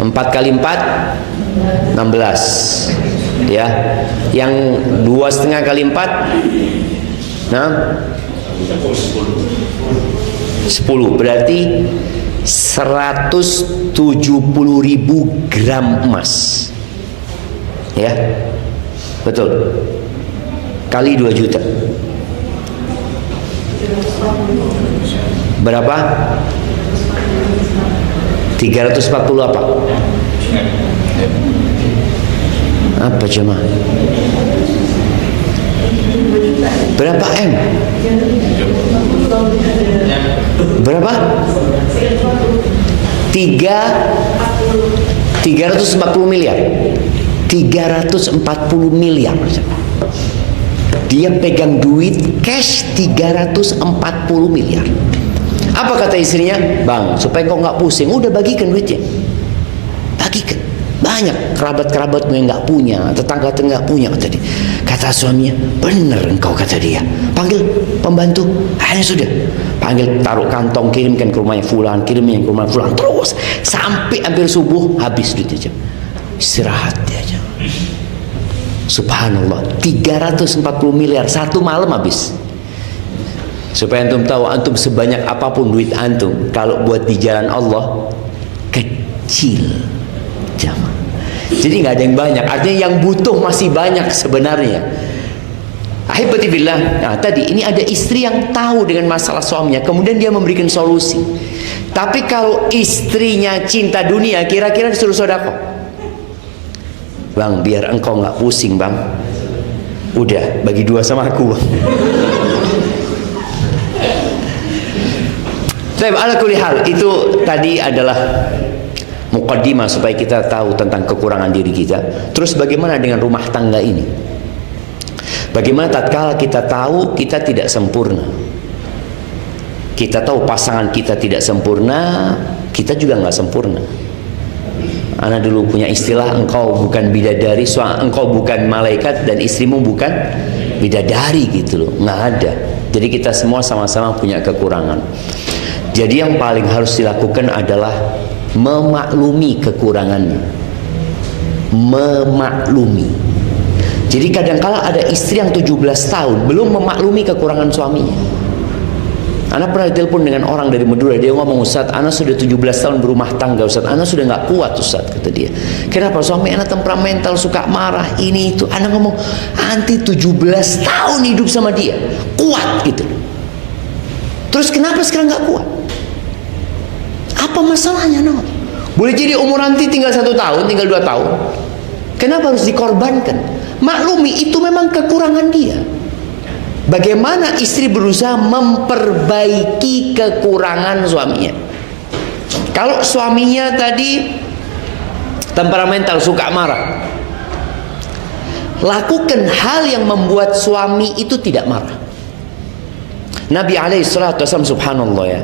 4 kali 4 16, ya. Yang 2,5 kali 4 10, berarti 170.000 gram emas, ya, betul, kali 2 juta. Berapa? 340 apa? Apa jemaah? Berapa M? Berapa? 340 miliar. 340 miliar. Dia pegang duit cash 340 miliar. Apa kata istrinya? "Bang, supaya kau nggak pusing, udah bagikan duitnya. Bagikan. Banyak kerabat-kerabatmu yang nggak punya, tetangga-tetangga nggak punya," kata dia. Kata suaminya, "Bener engkau," kata dia. "Panggil pembantu." Hanya sudah. Panggil, taruh kantong, kirimkan ke rumahnya fulan, kirimkan ke rumah fulan, terus sampai hampir subuh habis duitnya. Istirahat dia aja. Subhanallah, 340 miliar satu malam habis. Supaya antum tahu, antum sebanyak apapun duit antum, kalau buat di jalan Allah kecil, jamaah. Jadi nggak ada yang banyak. Artinya yang butuh masih banyak sebenarnya. Ahibati billah. Nah, tadi ini ada istri yang tahu dengan masalah suaminya, kemudian dia memberikan solusi. Tapi kalau istrinya cinta dunia, kira-kira disuruh sedekah. "Bang, biar engkau nggak pusing, Bang. Udah bagi 2 sama aku, Bang." Baik, ala kulli hal, itu tadi adalah muqaddimah supaya kita tahu tentang kekurangan diri kita. Terus bagaimana dengan rumah tangga ini? Bagaimana tatkala kita tahu kita tidak sempurna? Kita tahu pasangan kita tidak sempurna, kita juga nggak sempurna. Ana dulu punya istilah, engkau bukan bidadari, engkau bukan malaikat, dan istrimu bukan bidadari, gitu loh. Nggak ada. Jadi kita semua sama-sama punya kekurangan. Jadi yang paling harus dilakukan adalah memaklumi kekurangannya. Memaklumi. Jadi kadangkala ada istri yang 17 tahun belum memaklumi kekurangan suaminya. Ana pernah telepon dengan orang dari Madura, dia ngomong, "Ustaz, ana sudah 17 tahun berumah tangga, Ustaz. Ana sudah nggak kuat, Ustaz," kata dia. "Kenapa? Suami ana temperamental, suka marah, ini itu." Ana ngomong, "Anti 17 tahun hidup sama dia, kuat gitu." Terus kenapa sekarang nggak kuat? Apa masalahnya? No? Boleh jadi umur nanti tinggal 1 tahun, tinggal 2 tahun. Kenapa harus dikorbankan? Maklumi itu memang kekurangan dia. Bagaimana istri berusaha memperbaiki kekurangan suaminya. Kalau suaminya tadi temperamental, suka marah, lakukan hal yang membuat suami itu tidak marah. Nabi alaihissalatu wassalam, subhanallah ya,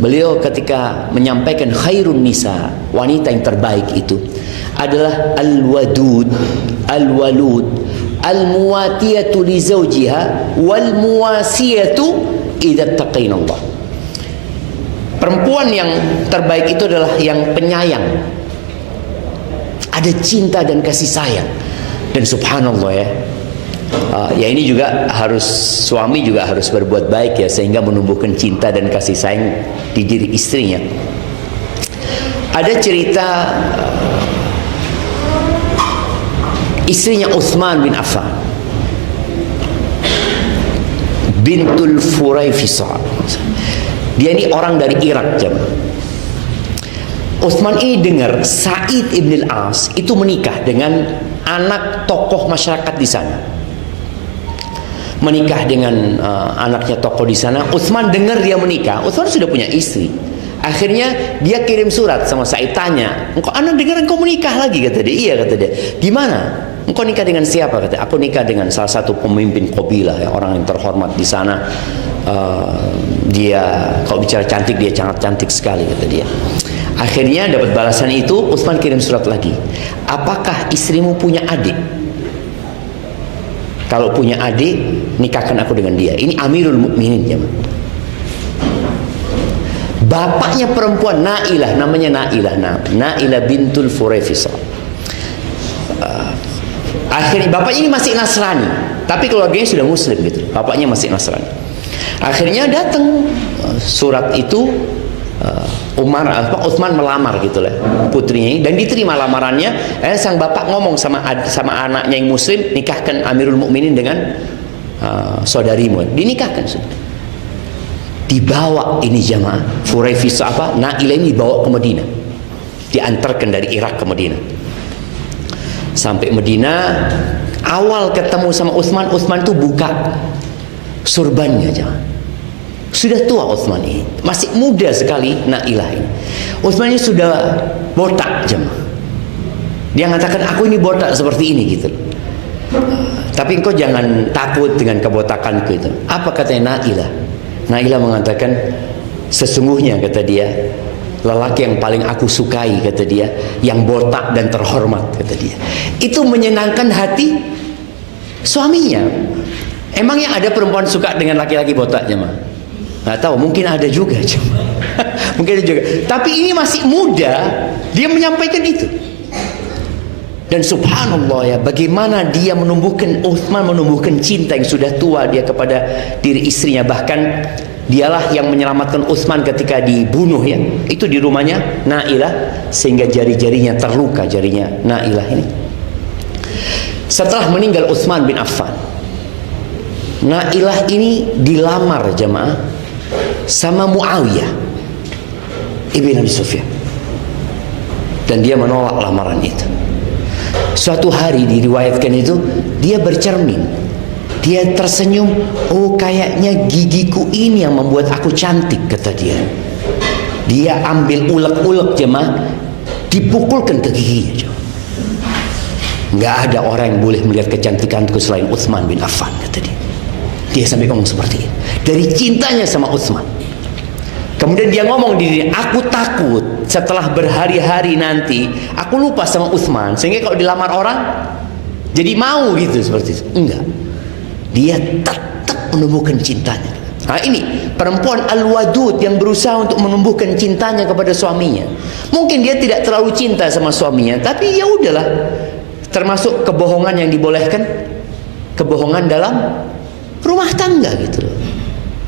beliau ketika menyampaikan khairun nisa, wanita yang terbaik itu adalah al-wadud, al-walud, al-muwatiyatu li zawjiha wal muwasiyatu idza taqinallah. Perempuan yang terbaik itu adalah yang penyayang, ada cinta dan kasih sayang. Dan subhanallah ya, ya ini juga harus, suami juga harus berbuat baik ya, sehingga menumbuhkan cinta dan kasih sayang di diri istrinya. Ada cerita istrinya Utsman bin Affan, bintul Furaifisah. Dia ini orang dari Irak, jemaah. Utsman ini dengar Sa'id ibn al-As itu menikah dengan anak tokoh masyarakat di sana. Menikah dengan anaknya tokoh di sana. Utsman dengar dia menikah. Utsman sudah punya istri. Akhirnya dia kirim surat sama Sa'id, tanya, "Engkau, anak dengar engkau menikah lagi?" Kata dia. "Iya," kata dia. "Di mana? Engkau nikah dengan siapa?" Kata, "Aku nikah dengan salah satu pemimpin kabilah ya, orang yang terhormat di sana. Dia kalau bicara cantik, dia sangat cantik sekali," kata dia. Akhirnya dapat balasan itu, Utsman kirim surat lagi. "Apakah istrimu punya adik? Kalau punya adik, nikahkan aku dengan dia." Ini Amirul Mukminin, jemaah. Bapaknya perempuan Nailah, namanya Nailah bintul Furaifisah. Akhirnya bapaknya ini masih Nasrani, tapi keluarganya sudah Muslim gitu. Bapaknya masih Nasrani. Akhirnya datang surat itu, Utsman melamar gitu lah putrinya, dan diterima lamarannya. Sang bapak ngomong sama anaknya yang Muslim, "Nikahkan Amirul Mukminin dengan saudarimu." Dinikahkan sudah. Dibawa ini jamaah Furaifisah Nailah ini dibawa ke Madinah, diantarkan dari Irak ke Madinah. Sampai Madinah, awal ketemu sama Utsman tuh buka surbannya jamaah. Sudah tua Utsman ini, masih muda sekali Nailah ini. Utsman ini sudah botak jemaah. Dia mengatakan, "Aku ini botak seperti ini," gitu. "Tapi engkau jangan takut dengan kebotakanku itu." Apa katanya Nailah? Nailah mengatakan, "Sesungguhnya," kata dia, "lelaki yang paling aku sukai," kata dia, "yang botak dan terhormat," kata dia. Itu menyenangkan hati suaminya. Emangnya ada perempuan suka dengan laki-laki botak jemaah? Nggak tahu, mungkin ada juga, mungkin ada juga. Tapi ini masih muda, dia menyampaikan itu. Dan subhanallah ya, bagaimana dia Utsman menumbuhkan cinta yang sudah tua dia kepada diri istrinya. Bahkan dialah yang menyelamatkan Utsman ketika dibunuh ya, itu di rumahnya Nailah, sehingga jari-jarinya terluka, jarinya Nailah ini. Setelah meninggal Utsman bin Affan, Nailah ini dilamar jemaah sama Muawiyah ibn Abi Sufyan, dan dia menolak lamaran itu. Suatu hari diriwayatkan itu dia bercermin, dia tersenyum, "Oh, kayaknya gigiku ini yang membuat aku cantik," kata dia. Dia ambil ulek-ulek jemaah, dipukulkan ke giginya. Nggak ada orang yang boleh melihat kecantikanku selain Utsman bin Affan, kata dia. Dia sampai ngomong seperti itu dari cintanya sama Utsman. Kemudian dia ngomong di diri, "Aku takut setelah berhari-hari nanti aku lupa sama Utsman, sehingga kalau dilamar orang jadi mau gitu seperti itu." Enggak, dia tetap menumbuhkan cintanya. Nah ini perempuan al-wadud yang berusaha untuk menumbuhkan cintanya kepada suaminya. Mungkin dia tidak terlalu cinta sama suaminya, tapi ya udahlah. Termasuk kebohongan yang dibolehkan, kebohongan dalam rumah tangga gitu loh.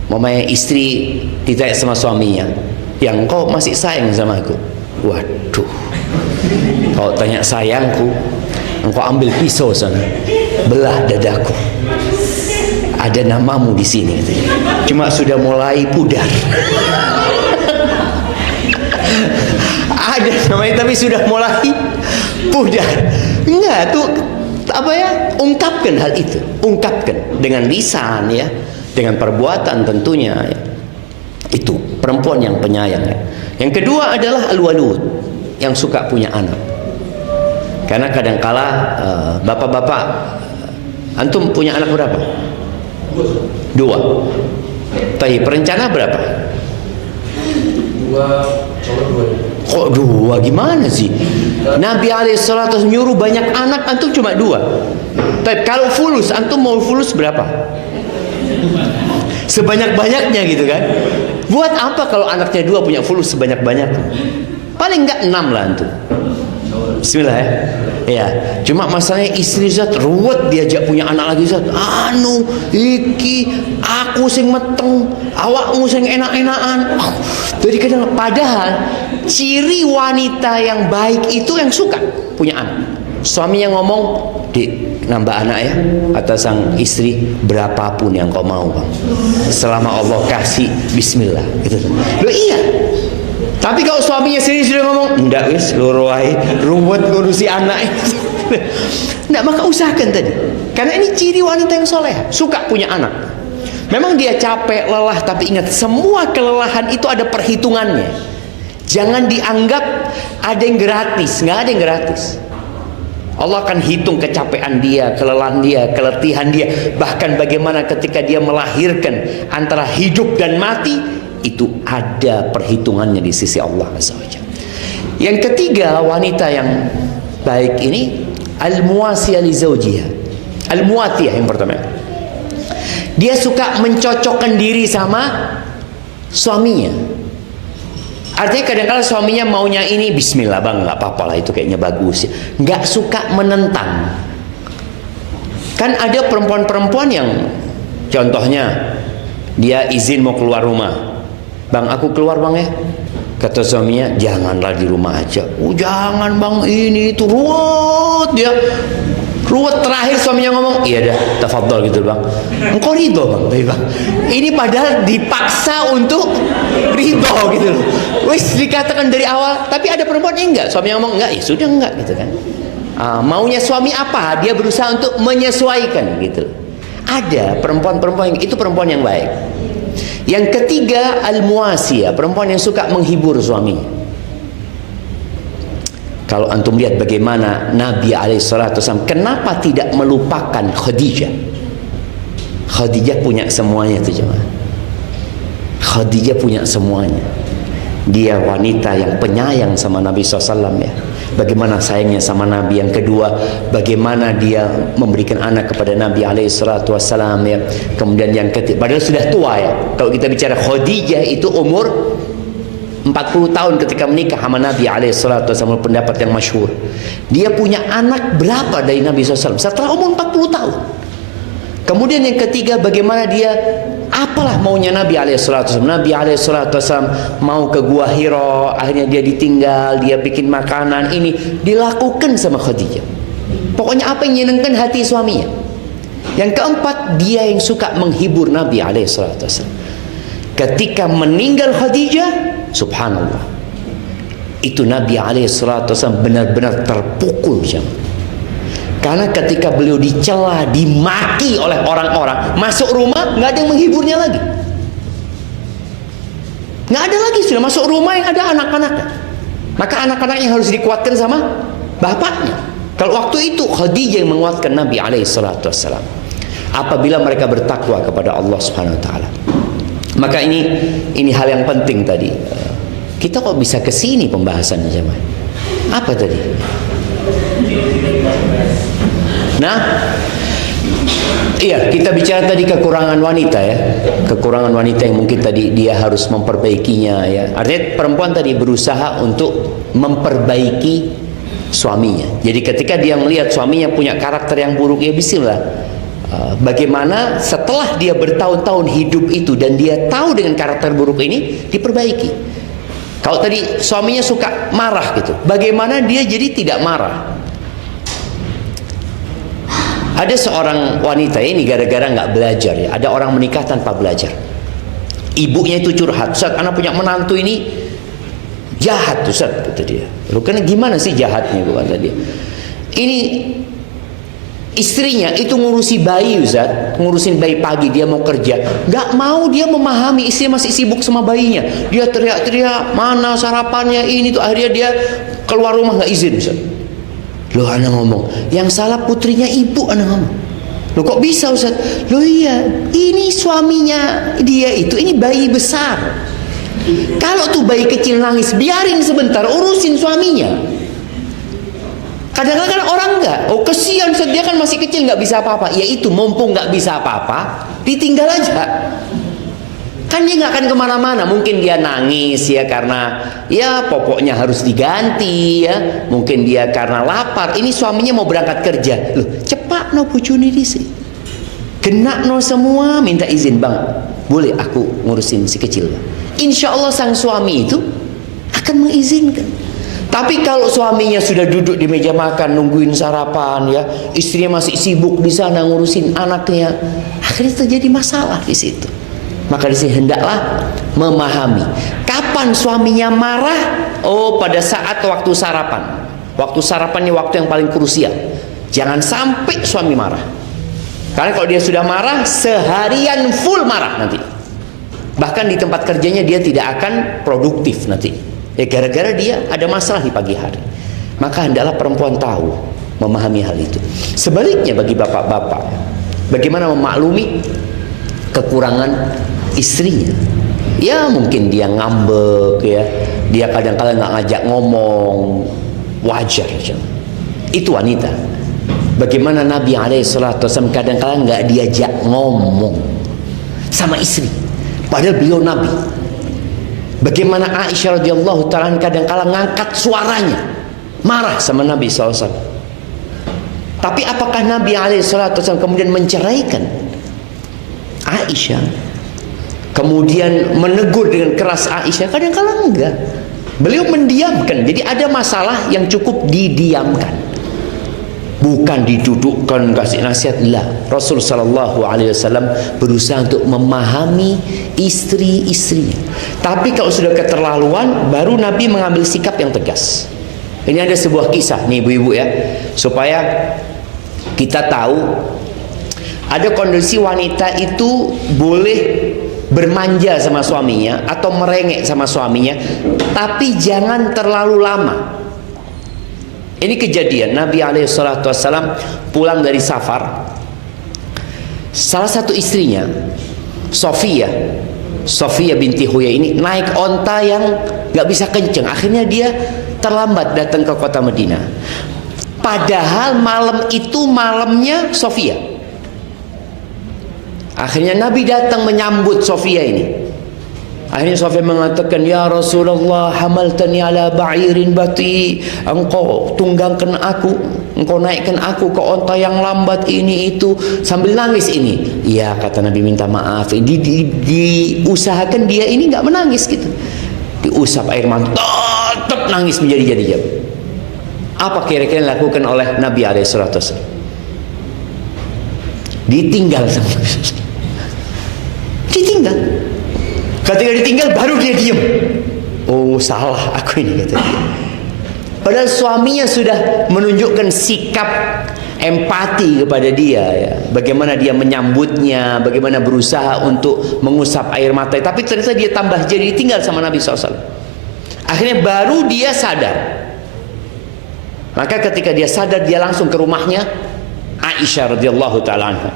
Mamanya istri ditanya sama suaminya, "Yang kau masih sayang sama aku?" Waduh, kalau tanya sayangku, engkau ambil pisau sana, belah dadaku. ada namamu di sini, cuma sudah mulai pudar. Ada namanya tapi sudah mulai pudar. Enggak, tuh apa ya? Ungkapkan hal itu, ungkapkan dengan lisan ya, dengan perbuatan tentunya ya. Itu perempuan yang penyayang ya. Yang kedua adalah al-walud, yang suka punya anak. Karena kadangkala bapak-bapak, antum punya anak berapa? Dua. Tapi perencana berapa? Kok dua? Gimana sih? Nabi alaihissalatu nyuruh banyak anak, antum cuma dua. Tapi kalau fulus, antum mau fulus berapa? Sebanyak-banyaknya gitu kan. Buat apa kalau anaknya dua punya fulus sebanyak-banyak? Paling enggak 6 lah antum. Bismillah ya. Ya, cuma masalahnya istri Zat ruwet diajak punya anak lagi Zat. Anu, iki aku sing meteng, awakmu sing enak-enakan. Jadi kadang padahal ciri wanita yang baik itu yang suka punya anak. Suaminya ngomong, "Dik, nambah anak ya," kata sang istri, "Berapapun yang kau mau, Bang. Selama Allah kasih, bismillah." Gitu. Loh iya. Tapi kalau suaminya sendiri sudah ngomong, "Enggak wis, loro wae, ruwet ngurusi anak." Enggak, maka usahakan tadi. Karena ini ciri wanita yang soleh, suka punya anak. Memang dia capek, lelah, tapi ingat semua kelelahan itu ada perhitungannya. Jangan dianggap ada yang gratis, nggak ada yang gratis. Allah akan hitung kecapean dia, kelelahan dia, keletihan dia, bahkan bagaimana ketika dia melahirkan antara hidup dan mati, itu ada perhitungannya di sisi Allah Azza wa Jalla. Yang ketiga, wanita yang baik ini al-muwasiyah li zawjiha. Al-muwatiyah yang pertama. Dia suka mencocokkan diri sama suaminya. Artinya kadang-kadang suaminya maunya ini, bismillah bang, nggak apa-apa lah itu kayaknya bagus. Nggak suka menentang. Kan ada perempuan-perempuan yang contohnya dia izin mau keluar rumah, "Bang, aku keluar bang ya." Kata suaminya, "Janganlah di rumah aja." "Oh jangan bang, ini itu ruwet dia." Ruwet, terakhir suaminya ngomong, "Iya dah, tafadhol gitu bang." Engkau ridho bang, tapi bang, ini padahal dipaksa untuk ridho gitu loh. Wis dikatakan dari awal, tapi ada perempuan yang enggak, suaminya ngomong enggak, ya sudah enggak gitu kan. Maunya suami apa, dia berusaha untuk menyesuaikan gitu. Ada perempuan-perempuan yang itu perempuan yang baik. Yang ketiga al-muwasiyah, perempuan yang suka menghibur suaminya. Kalau antum lihat bagaimana Nabi SAW kenapa tidak melupakan Khadijah. Khadijah punya semuanya itu jemaah. Khadijah punya semuanya. Dia wanita yang penyayang sama Nabi SAW ya. Bagaimana sayangnya sama Nabi. Yang kedua, bagaimana dia memberikan anak kepada Nabi SAW ya. Kemudian yang ketiga, padahal sudah tua ya. Kalau kita bicara Khadijah itu umur 40 tahun ketika menikah sama Nabi SAW, pendapat yang masyhur. Dia punya anak berapa dari Nabi SAW setelah umur 40 tahun. Kemudian yang ketiga, bagaimana dia, apalah maunya Nabi SAW. Nabi SAW mau ke Gua Hira, akhirnya dia ditinggal, dia bikin makanan, ini dilakukan sama Khadijah. Pokoknya apa yang menyenangkan hati suaminya. Yang keempat, dia yang suka menghibur Nabi SAW. Ketika meninggal Khadijah, subhanallah, itu Nabi SAW benar-benar terpukul jemaah. Karena ketika beliau dicela, dimaki oleh orang-orang, masuk rumah nggak ada yang menghiburnya lagi, nggak ada lagi, sudah masuk rumah yang ada anak-anaknya. Maka anak-anaknya harus dikuatkan sama bapaknya. Kalau waktu itu Khadijah yang menguatkan Nabi SAW apabila mereka bertakwa kepada Allah Subhanahu Wa Taala. Maka ini hal yang penting tadi. Kita kok bisa ke sini pembahasannya jemaah? Apa tadi? Nah, iya, kita bicara tadi kekurangan wanita ya. Kekurangan wanita yang mungkin tadi dia harus memperbaikinya ya. Artinya perempuan tadi berusaha untuk memperbaiki suaminya. Jadi ketika dia melihat suaminya punya karakter yang buruk, ya bismillah. Bagaimana setelah dia bertahun-tahun hidup itu dan dia tahu dengan karakter buruk ini, diperbaiki. Kalau tadi suaminya suka marah gitu, bagaimana dia jadi tidak marah? Ada seorang wanita ini gara-gara nggak belajar ya. Ada orang menikah tanpa belajar. Ibunya itu curhat, Ustaz, anak punya menantu ini jahat, Ustaz, kata dia. Loh, kan gimana sih jahatnya, kata dia. Ini istrinya itu ngurusi bayi, Ustaz, ngurusin bayi pagi, dia mau kerja, nggak mau dia memahami, istrinya masih sibuk sama bayinya. Dia teriak-teriak, mana sarapannya ini tuh, akhirnya dia keluar rumah nggak izin, Ustaz. Loh, anak ngomong, yang salah putrinya ibu, anak ngomong. Loh, kok bisa, Ustaz? Loh iya, ini suaminya dia itu, ini bayi besar. Kalau tuh bayi kecil nangis, biarin sebentar, urusin suaminya. Kadang-kadang orang enggak, oh kesian, Ustaz, dia kan masih kecil, nggak bisa apa-apa. Ya itu, mumpung nggak bisa apa-apa, ditinggal aja. Kan dia nggak akan kemana-mana. Mungkin dia nangis ya karena ya popoknya harus diganti ya. Mungkin dia karena lapar. Ini suaminya mau berangkat kerja. Loh, cepat no bojone dhisik. Genak no semua, minta izin, Bang. Boleh aku ngurusin si kecil, Bang. Insya Allah sang suami itu akan mengizinkan. Tapi kalau suaminya sudah duduk di meja makan nungguin sarapan ya, istrinya masih sibuk di sana ngurusin anaknya, akhirnya terjadi masalah di situ. Maka di sini hendaklah memahami kapan suaminya marah. Oh, pada saat waktu sarapan. Waktu sarapan ini waktu yang paling krusial. Jangan sampai suami marah. Karena kalau dia sudah marah, seharian full marah nanti. Bahkan di tempat kerjanya dia tidak akan produktif nanti. Ya gara-gara dia ada masalah di pagi hari. Maka hendaklah perempuan tahu, memahami hal itu. Sebaliknya bagi bapak-bapak, bagaimana memaklumi kekurangan istrinya. Ya mungkin dia ngambek ya, dia kadang-kadang nggak ngajak ngomong, wajar aja. Itu wanita. Bagaimana Nabi SAW kadang-kadang nggak diajak ngomong sama istri, padahal beliau Nabi. Bagaimana Aisyah radhiyallahu ta'ala kadang-kadang ngangkat suaranya, marah sama Nabi SAW. Tapi apakah Nabi SAW kemudian menceraikan Aisyah, kemudian menegur dengan keras Aisyah? Kadang-kadang enggak. Beliau mendiamkan. Jadi ada masalah yang cukup didiamkan, bukan didudukkan kasih nasihat lah. Rasul sallallahu alaihi wasallam berusaha untuk memahami istri-istrinya. Tapi kalau sudah keterlaluan, baru Nabi mengambil sikap yang tegas. Ini ada sebuah kisah nih ibu-ibu ya, supaya kita tahu ada kondisi wanita itu boleh bermanja sama suaminya atau merengek sama suaminya, tapi jangan terlalu lama. Ini kejadian Nabi SAW pulang dari safar. Salah satu istrinya, Sofia binti Huyai ini naik onta yang gak bisa kenceng. Akhirnya dia terlambat datang ke kota Madinah. Padahal malam itu malamnya Sofia. Akhirnya Nabi datang menyambut Sofia ini. Akhirnya Sofia mengatakan, ya Rasulullah, hamaltani ala ba'irin bati. Engkau tunggangkan aku, engkau naikkan aku ke onta yang lambat ini itu, sambil nangis ini. Ya, kata Nabi, minta maaf. Diusahakan dia ini nggak menangis gitu. Diusap air mata, tetap nangis menjadi-jadi. Apa kira-kira yang dilakukan oleh Nabi SAW? Ditinggal sama ditinggal. Ketika ditinggal baru dia diam. Oh, salah aku ini, kata dia. Padahal suaminya sudah menunjukkan sikap empati kepada dia ya. Bagaimana dia menyambutnya, bagaimana berusaha untuk mengusap air mata. Tapi ternyata dia tambah jadi ditinggal sama Nabi SAW. Akhirnya baru dia sadar. Maka ketika dia sadar, dia langsung ke rumahnya Aisyah radhiyallahu ta'ala anha.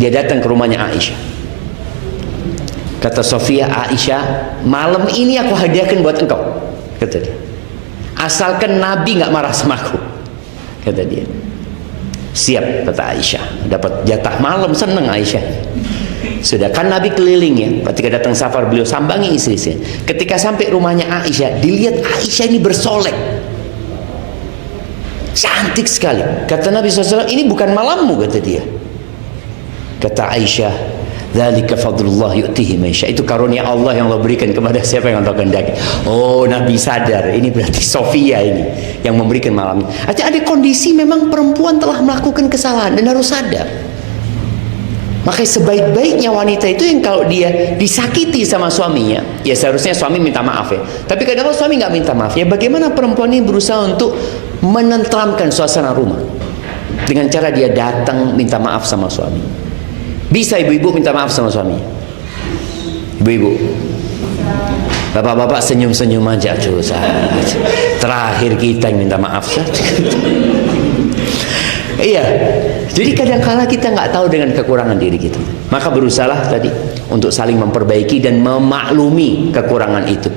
Dia datang ke rumahnya Aisyah. Kata Sofia, Aisyah, malam ini aku hadiahkan buat engkau, kata dia. Asalkan Nabi nggak marah sama aku, kata dia. Siap, kata Aisyah. Dapat jatah malam, seneng Aisyah. Sudah kan Nabi keliling ya. Ketika datang safar, beliau sambangi istri-istri. Ketika sampai rumahnya Aisyah, dilihat Aisyah ini bersolek, cantik sekali. Kata Nabi SAW, ini bukan malammu, kata dia. Kata Aisyah, Dzalika fadlullah yu'tihi man yasha. Itu karunia Allah yang Allah berikan kepada siapa yang Allah kehendaki. Oh, Nabi sadar. Ini berarti Sofia ini yang memberikan malam ini. Artinya ada kondisi memang perempuan telah melakukan kesalahan dan harus sadar. Makanya sebaik-baiknya wanita itu yang kalau dia disakiti sama suaminya, ya seharusnya suami minta maaf ya. Tapi kadang kalau suami nggak minta maaf, ya bagaimana perempuan ini berusaha untuk menenteramkan suasana rumah dengan cara dia datang minta maaf sama suami. Bisa ibu-ibu minta maaf sama suami? Ibu-ibu, bapak-bapak senyum-senyum aja tuh. Terakhir kita yang minta maaf. Iya. Jadi kadang-kala kita nggak tahu dengan kekurangan diri kita. Maka berusahalah tadi untuk saling memperbaiki dan memaklumi kekurangan itu.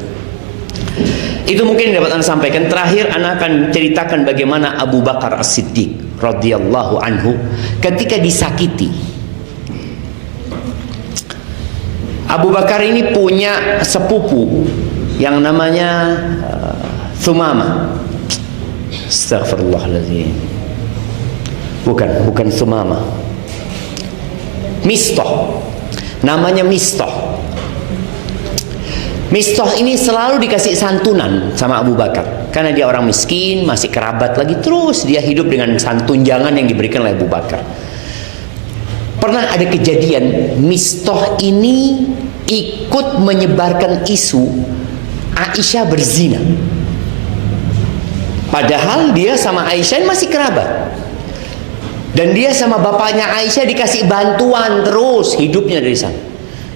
Itu mungkin yang dapat Anda sampaikan. Terakhir Anda akan ceritakan bagaimana Abu Bakar As-Siddiq radhiyallahu anhu ketika disakiti. Abu Bakar ini punya sepupu yang namanya Thumama. Astaghfirullahaladzim. Bukan Thumama. Mistoh. Namanya Mistoh. Mistoh ini selalu dikasih santunan sama Abu Bakar karena dia orang miskin, masih kerabat lagi, terus dia hidup dengan tunjangan yang diberikan oleh Abu Bakar. Pernah ada kejadian Mistoh ini ikut menyebarkan isu Aisyah berzina. Padahal dia sama Aisyah masih kerabat. Dan dia sama bapaknya Aisyah dikasih bantuan terus hidupnya dari sana.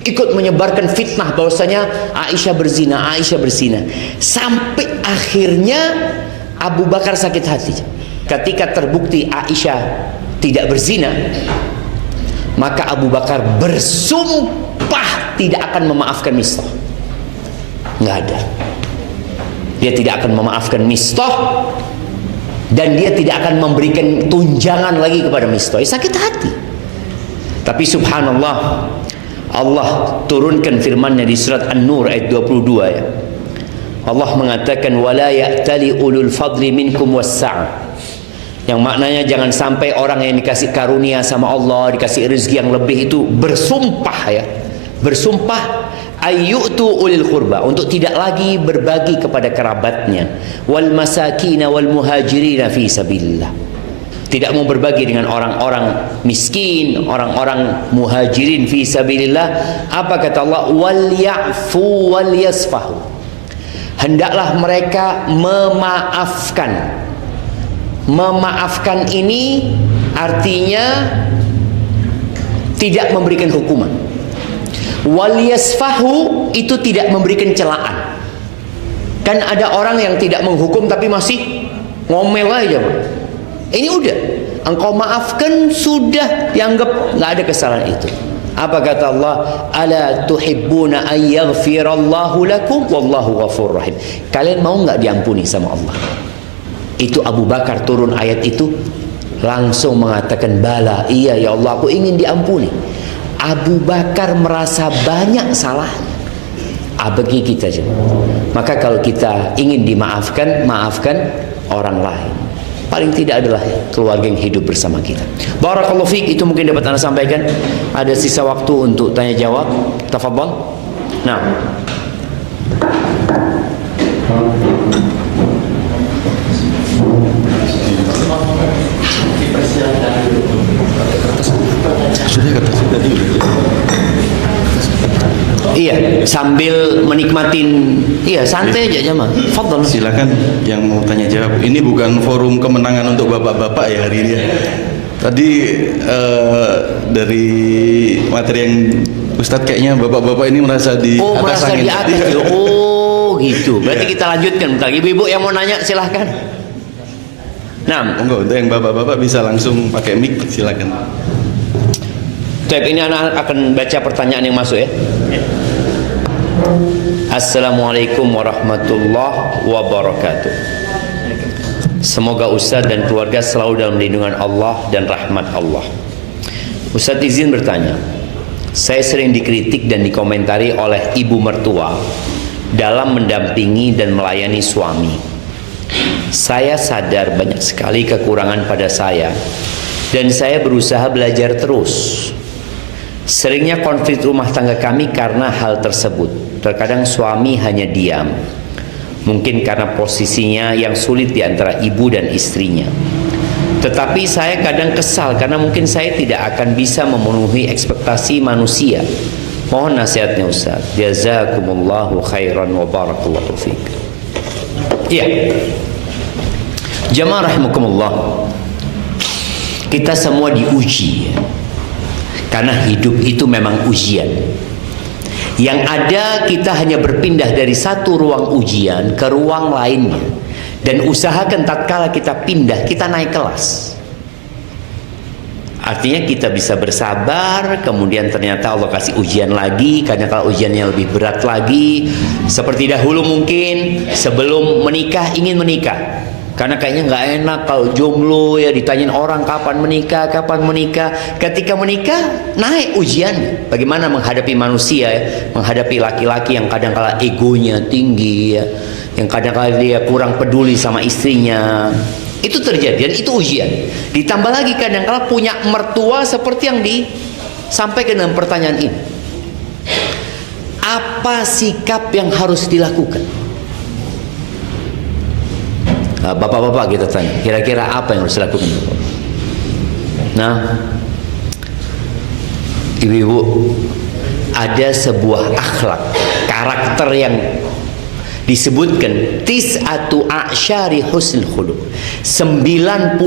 Ikut menyebarkan fitnah bahwasanya Aisyah berzina, Aisyah berzina. Sampai akhirnya Abu Bakar sakit hati. Ketika terbukti Aisyah tidak berzina, maka Abu Bakar bersumpah tidak akan memaafkan Mistoh. Nggak ada. Dia tidak akan memaafkan Mistoh dan dia tidak akan memberikan tunjangan lagi kepada Mistoh. Sakit hati. Tapi subhanallah, Allah turunkan firman-Nya di surat An-Nur ayat 22 ya. Allah mengatakan wala ya'tali ulul fadli minkum was-sa'ah. Yang maknanya jangan sampai orang yang dikasih karunia sama Allah, dikasih rezeki yang lebih itu bersumpah ya. Bersumpah ayyutu ulil qurba, untuk tidak lagi berbagi kepada kerabatnya, wal masakina wal muhajirina fi sabilillah. Tidak mau berbagi dengan orang-orang miskin, orang-orang muhajirin fi sabilillah. Apa kata Allah? Wal ya'fu wal yasfahu. Hendaklah mereka memaafkan. Memaafkan ini artinya tidak memberikan hukuman. Wal yasfahu itu tidak memberikan celaan. Kan ada orang yang tidak menghukum tapi masih ngomel aja. Ini udah, engkau maafkan sudah dianggap nggak ada kesalahan itu. Apa kata Allah? Ala tuhibbuna an yaghfirallahu lakum wallahu ghafurur rahim. Kalian mau nggak diampuni sama Allah? Itu Abu Bakar turun ayat itu langsung mengatakan bala, iya ya Allah, aku ingin diampuni. Abu Bakar merasa banyak salahnya. Bagi kita juga. Maka kalau kita ingin dimaafkan, maafkan orang lain. Paling tidak adalah keluarga yang hidup bersama kita. Barakallahu fiik, itu mungkin dapat Anda sampaikan. Ada sisa waktu untuk tanya jawab. Tafadhal. Nah. Sudah kata tadi. Iya, sambil menikmatin, iya santai aja Jamal. Fadhal. Silakan yang mau tanya jawab. Ini bukan forum kemenangan untuk bapak-bapak ya hari ini. Tadi dari materi yang Ustadz kayaknya bapak-bapak ini merasa di atas angin. Merasa di atas. Oh gitu. Berarti kita lanjutkan. Ibu-ibu yang mau nanya silahkan. Nah, Enggak, untuk yang bapak-bapak bisa langsung pakai mic, silakan. Baik, ini anak akan baca pertanyaan yang masuk ya. Assalamualaikum warahmatullahi wabarakatuh. Semoga Ustaz dan keluarga selalu dalam lindungan Allah dan rahmat Allah. Ustaz izin bertanya. Saya sering dikritik dan dikomentari oleh ibu mertua dalam mendampingi dan melayani suami. Saya sadar banyak sekali kekurangan pada saya dan saya berusaha belajar terus. Seringnya konflik rumah tangga kami karena hal tersebut. Terkadang suami hanya diam, mungkin karena posisinya yang sulit di antara ibu dan istrinya. Tetapi saya kadang kesal karena mungkin saya tidak akan bisa memenuhi ekspektasi manusia. Mohon nasihatnya Ustaz. Jazakumullahu khairan wa barakallahu fiik. Iya. Jamaah rahimakumullah. Kita semua diuji. Karena hidup itu memang ujian. Yang ada kita hanya berpindah dari satu ruang ujian ke ruang lainnya. Dan usahakan tatkala kita pindah, kita naik kelas. Artinya kita bisa bersabar, kemudian ternyata Allah kasih ujian lagi, karena kalau ujiannya lebih berat lagi, seperti dahulu mungkin sebelum menikah ingin menikah, karena kayaknya nggak enak kalau jomblo ya ditanyain orang kapan menikah, ketika menikah naik ujian, bagaimana menghadapi manusia ya, menghadapi laki-laki yang kadang-kala egonya tinggi ya, yang kadang-kala dia kurang peduli sama istrinya. Itu terjadi dan itu ujian. Ditambah lagi kadang-kala punya mertua seperti yang disampaikan dalam pertanyaan ini. Apa sikap yang harus dilakukan? Nah, bapak-bapak kita tanya, kira-kira apa yang harus dilakukan? Nah, ibu-ibu, ada sebuah akhlak, karakter yang disebutkan tis'atu a'syari husnul khuluq. 90%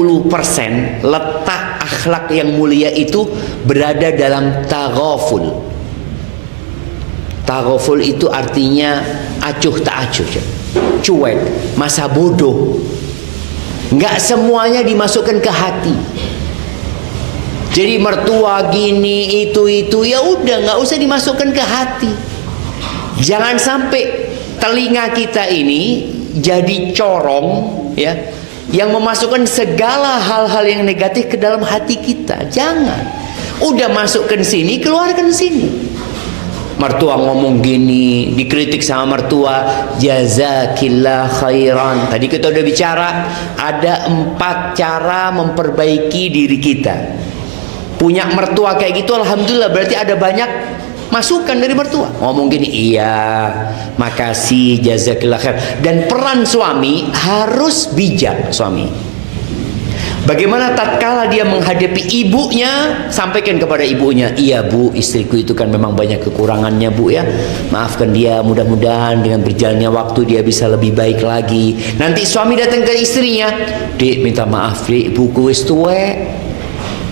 letak akhlak yang mulia itu berada dalam taghaful. Taghaful itu artinya acuh tak acuh, cuek, masa bodoh. Enggak semuanya dimasukkan ke hati. Jadi mertua gini itu ya udah nggak usah dimasukkan ke hati. Jangan sampai telinga kita ini jadi corong ya, yang memasukkan segala hal-hal yang negatif ke dalam hati kita. Jangan. Udah masukkan sini, keluarkan sini. Mertua ngomong gini, dikritik sama mertua, jazakillah khairan. Tadi kita udah bicara, ada 4 cara memperbaiki diri kita. Punya mertua kayak gitu, alhamdulillah, berarti ada banyak masukan dari mertua. Ngomong gini, iya, makasih, jazakillah khair. Dan peran suami harus bijak. Suami bagaimana tatkala dia menghadapi ibunya, sampaikan kepada ibunya, iya bu, istriku itu kan memang banyak kekurangannya bu ya, maafkan dia, mudah-mudahan dengan berjalannya waktu dia bisa lebih baik lagi. Nanti suami datang ke istrinya, dek minta maaf dek, ibuku wis tuwek.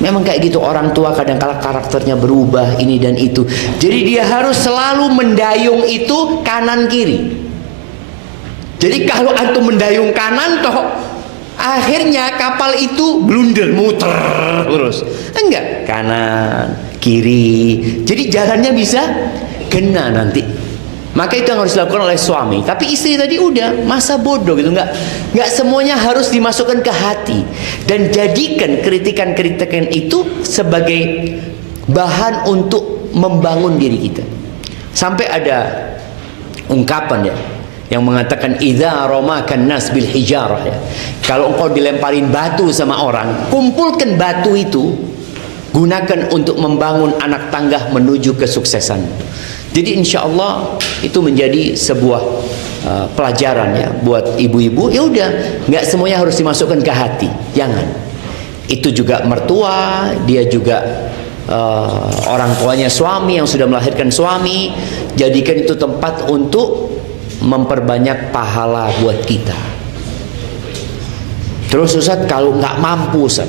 Memang kayak gitu orang tua, kadang-kala karakternya berubah ini dan itu. Jadi dia harus selalu mendayung itu kanan kiri. Jadi kalau antum mendayung kanan toh akhirnya kapal itu blunder, muter terus. Enggak, kanan, kiri. Jadi jalannya bisa kena nanti. Maka itu yang harus dilakukan oleh suami. Tapi istri tadi udah masa bodoh gitu, nggak semuanya harus dimasukkan ke hati. Dan jadikan kritikan-kritikan itu sebagai bahan untuk membangun diri kita. Sampai ada ungkapan ya yang mengatakan idza ramakan nas bil hijarah ya. Kalau engkau dilemparin batu sama orang, kumpulkan batu itu, gunakan untuk membangun anak tangga menuju kesuksesan. Jadi insya Allah itu menjadi sebuah pelajaran ya buat ibu-ibu. Ya udah, nggak semuanya harus dimasukkan ke hati, jangan. Itu juga mertua, dia juga orang tuanya suami yang sudah melahirkan suami. Jadikan itu tempat untuk memperbanyak pahala buat kita. Terus Ustaz, kalau nggak mampu Ustaz,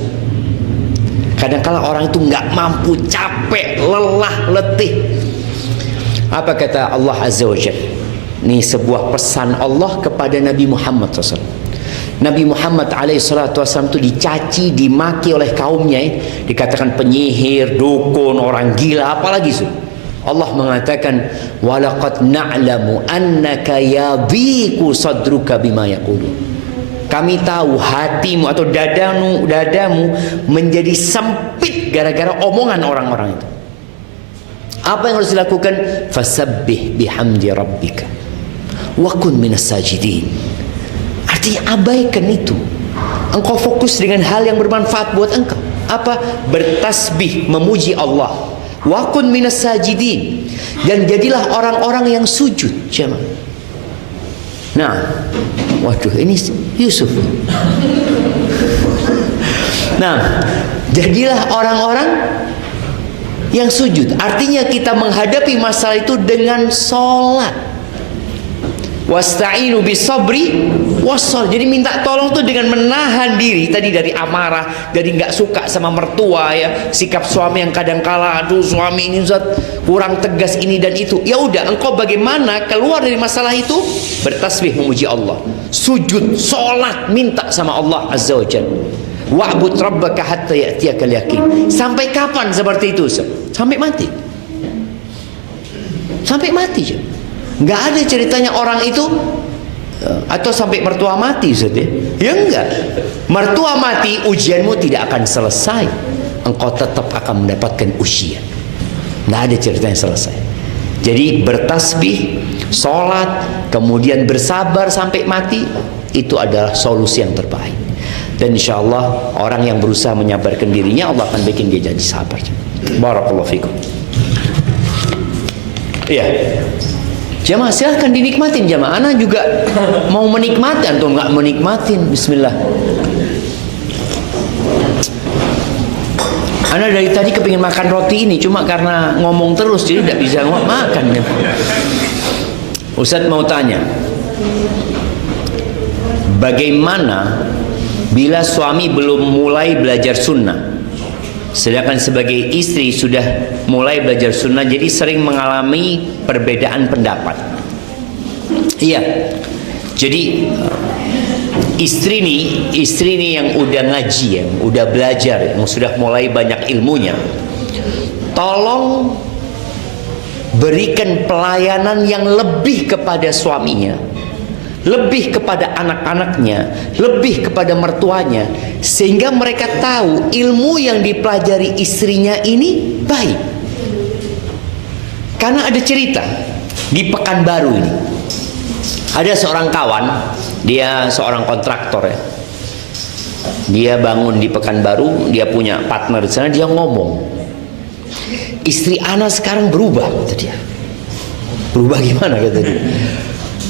kadang-kala orang itu nggak mampu, capek, lelah, letih. Apa kata Allah Azza wa Jalla? Ini sebuah pesan Allah kepada Nabi Muhammad SAW. Nabi Muhammad SAW itu dicaci, dimaki oleh kaumnya, dikatakan penyihir, dukun, orang gila, apalagi itu. Allah mengatakan, walaqad na'lamu annaka yadhiqu sadruka bima yaqulun. Kami tahu hatimu atau dadamu menjadi sempit gara-gara omongan orang-orang itu. Apa yang harus dilakukan? Fasabbih bihamdi rabbika wa kun minas sajidin. Artinya abaikan itu. Engkau fokus dengan hal yang bermanfaat buat engkau. Apa? Bertasbih, memuji Allah. Wa kun minas sajidin. Dan jadilah orang-orang yang sujud, jemaah. Nah, waduh, ini Yusuf. Nah, jadilah orang-orang yang sujud. Artinya kita menghadapi masalah itu dengan sholat. Wasta'inu bisabri wassal. Jadi minta tolong tuh dengan menahan diri tadi dari amarah, dari nggak suka sama mertua ya, sikap suami yang kadang kala aduh suami ini Ustaz kurang tegas ini dan itu. Ya udah, engkau bagaimana keluar dari masalah itu? Bertasbih memuji Allah, sujud, sholat, minta sama Allah Azza wa Jalla. Wa'bud rabbaka hatta ya'tiyakal yaqin. Sampai kapan seperti itu? Sampai mati. Sampai mati ya. Nggak ada ceritanya orang itu atau sampai mertua mati, Ustaz ya? Ya enggak. Mertua mati, ujianmu tidak akan selesai. Engkau tetap akan mendapatkan ujian. Nggak ada ceritanya selesai. Jadi bertasbih, sholat, kemudian bersabar sampai mati, itu adalah solusi yang terbaik. Dan insya Allah orang yang berusaha menyabarkan dirinya, Allah akan bikin dia jadi sabar. Barakallahu fikum. Iya. Jamaah silahkan dinikmatin jamaah. Ana juga mau menikmati, antum nggak menikmatin. Bismillah. Ana dari tadi kepingin makan roti ini, cuma karena ngomong terus jadi tidak bisa makan. Ustadz mau tanya, bagaimana bila suami belum mulai belajar sunnah, sedangkan sebagai istri sudah mulai belajar sunnah, jadi sering mengalami perbedaan pendapat? Iya, jadi istri nih yang udah ngaji, yang udah belajar, yang sudah mulai banyak ilmunya, tolong berikan pelayanan yang lebih kepada suaminya, lebih kepada anak-anaknya, lebih kepada mertuanya, sehingga mereka tahu ilmu yang dipelajari istrinya ini baik. Karena ada cerita di Pekanbaru ini, ada seorang kawan, dia seorang kontraktor ya, dia bangun di Pekanbaru, dia punya partner di sana, dia ngomong, istri ana sekarang berubah, kata dia. Berubah gimana, kata dia?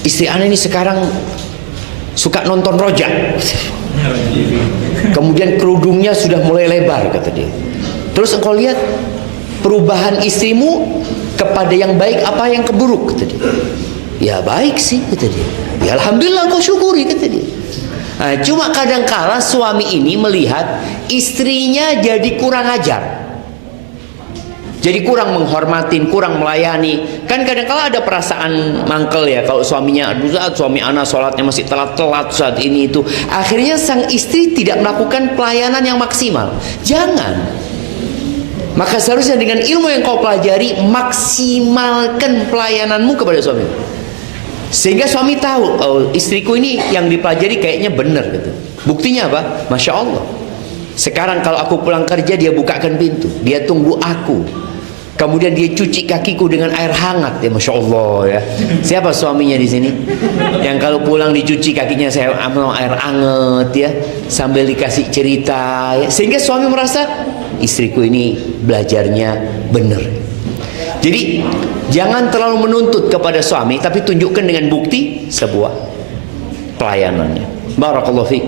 Istri ana ini sekarang suka nonton rojak, kemudian kerudungnya sudah mulai lebar, kata dia. Terus engkau lihat perubahan istrimu kepada yang baik apa yang keburuk, kata dia. Ya baik sih, kata dia. Ya alhamdulillah, engkau syukuri, kata dia. Nah, cuma kadangkala suami ini melihat istrinya jadi kurang ajar, jadi kurang menghormatin, kurang melayani. Kan kadang-kala ada perasaan mangkel ya, kalau suaminya, aduh suami anak sholatnya masih telat-telat saat ini itu. Akhirnya sang istri tidak melakukan pelayanan yang maksimal. Jangan. Maka seharusnya dengan ilmu yang kau pelajari, maksimalkan pelayananmu kepada suami. Sehingga suami tahu, oh istriku ini yang dipelajari kayaknya benar gitu. Buktinya apa? Masya Allah. Sekarang kalau aku pulang kerja, dia bukakan pintu, dia tunggu aku. Kemudian dia cuci kakiku dengan air hangat, ya Masya Allah ya. Siapa suaminya di sini? Yang kalau pulang dicuci kakinya saya ambil air hangat ya, sambil dikasih cerita ya. Sehingga suami merasa istriku ini belajarnya benar. Jadi jangan terlalu menuntut kepada suami, tapi tunjukkan dengan bukti sebuah pelayanannya. Barakallahu fiik.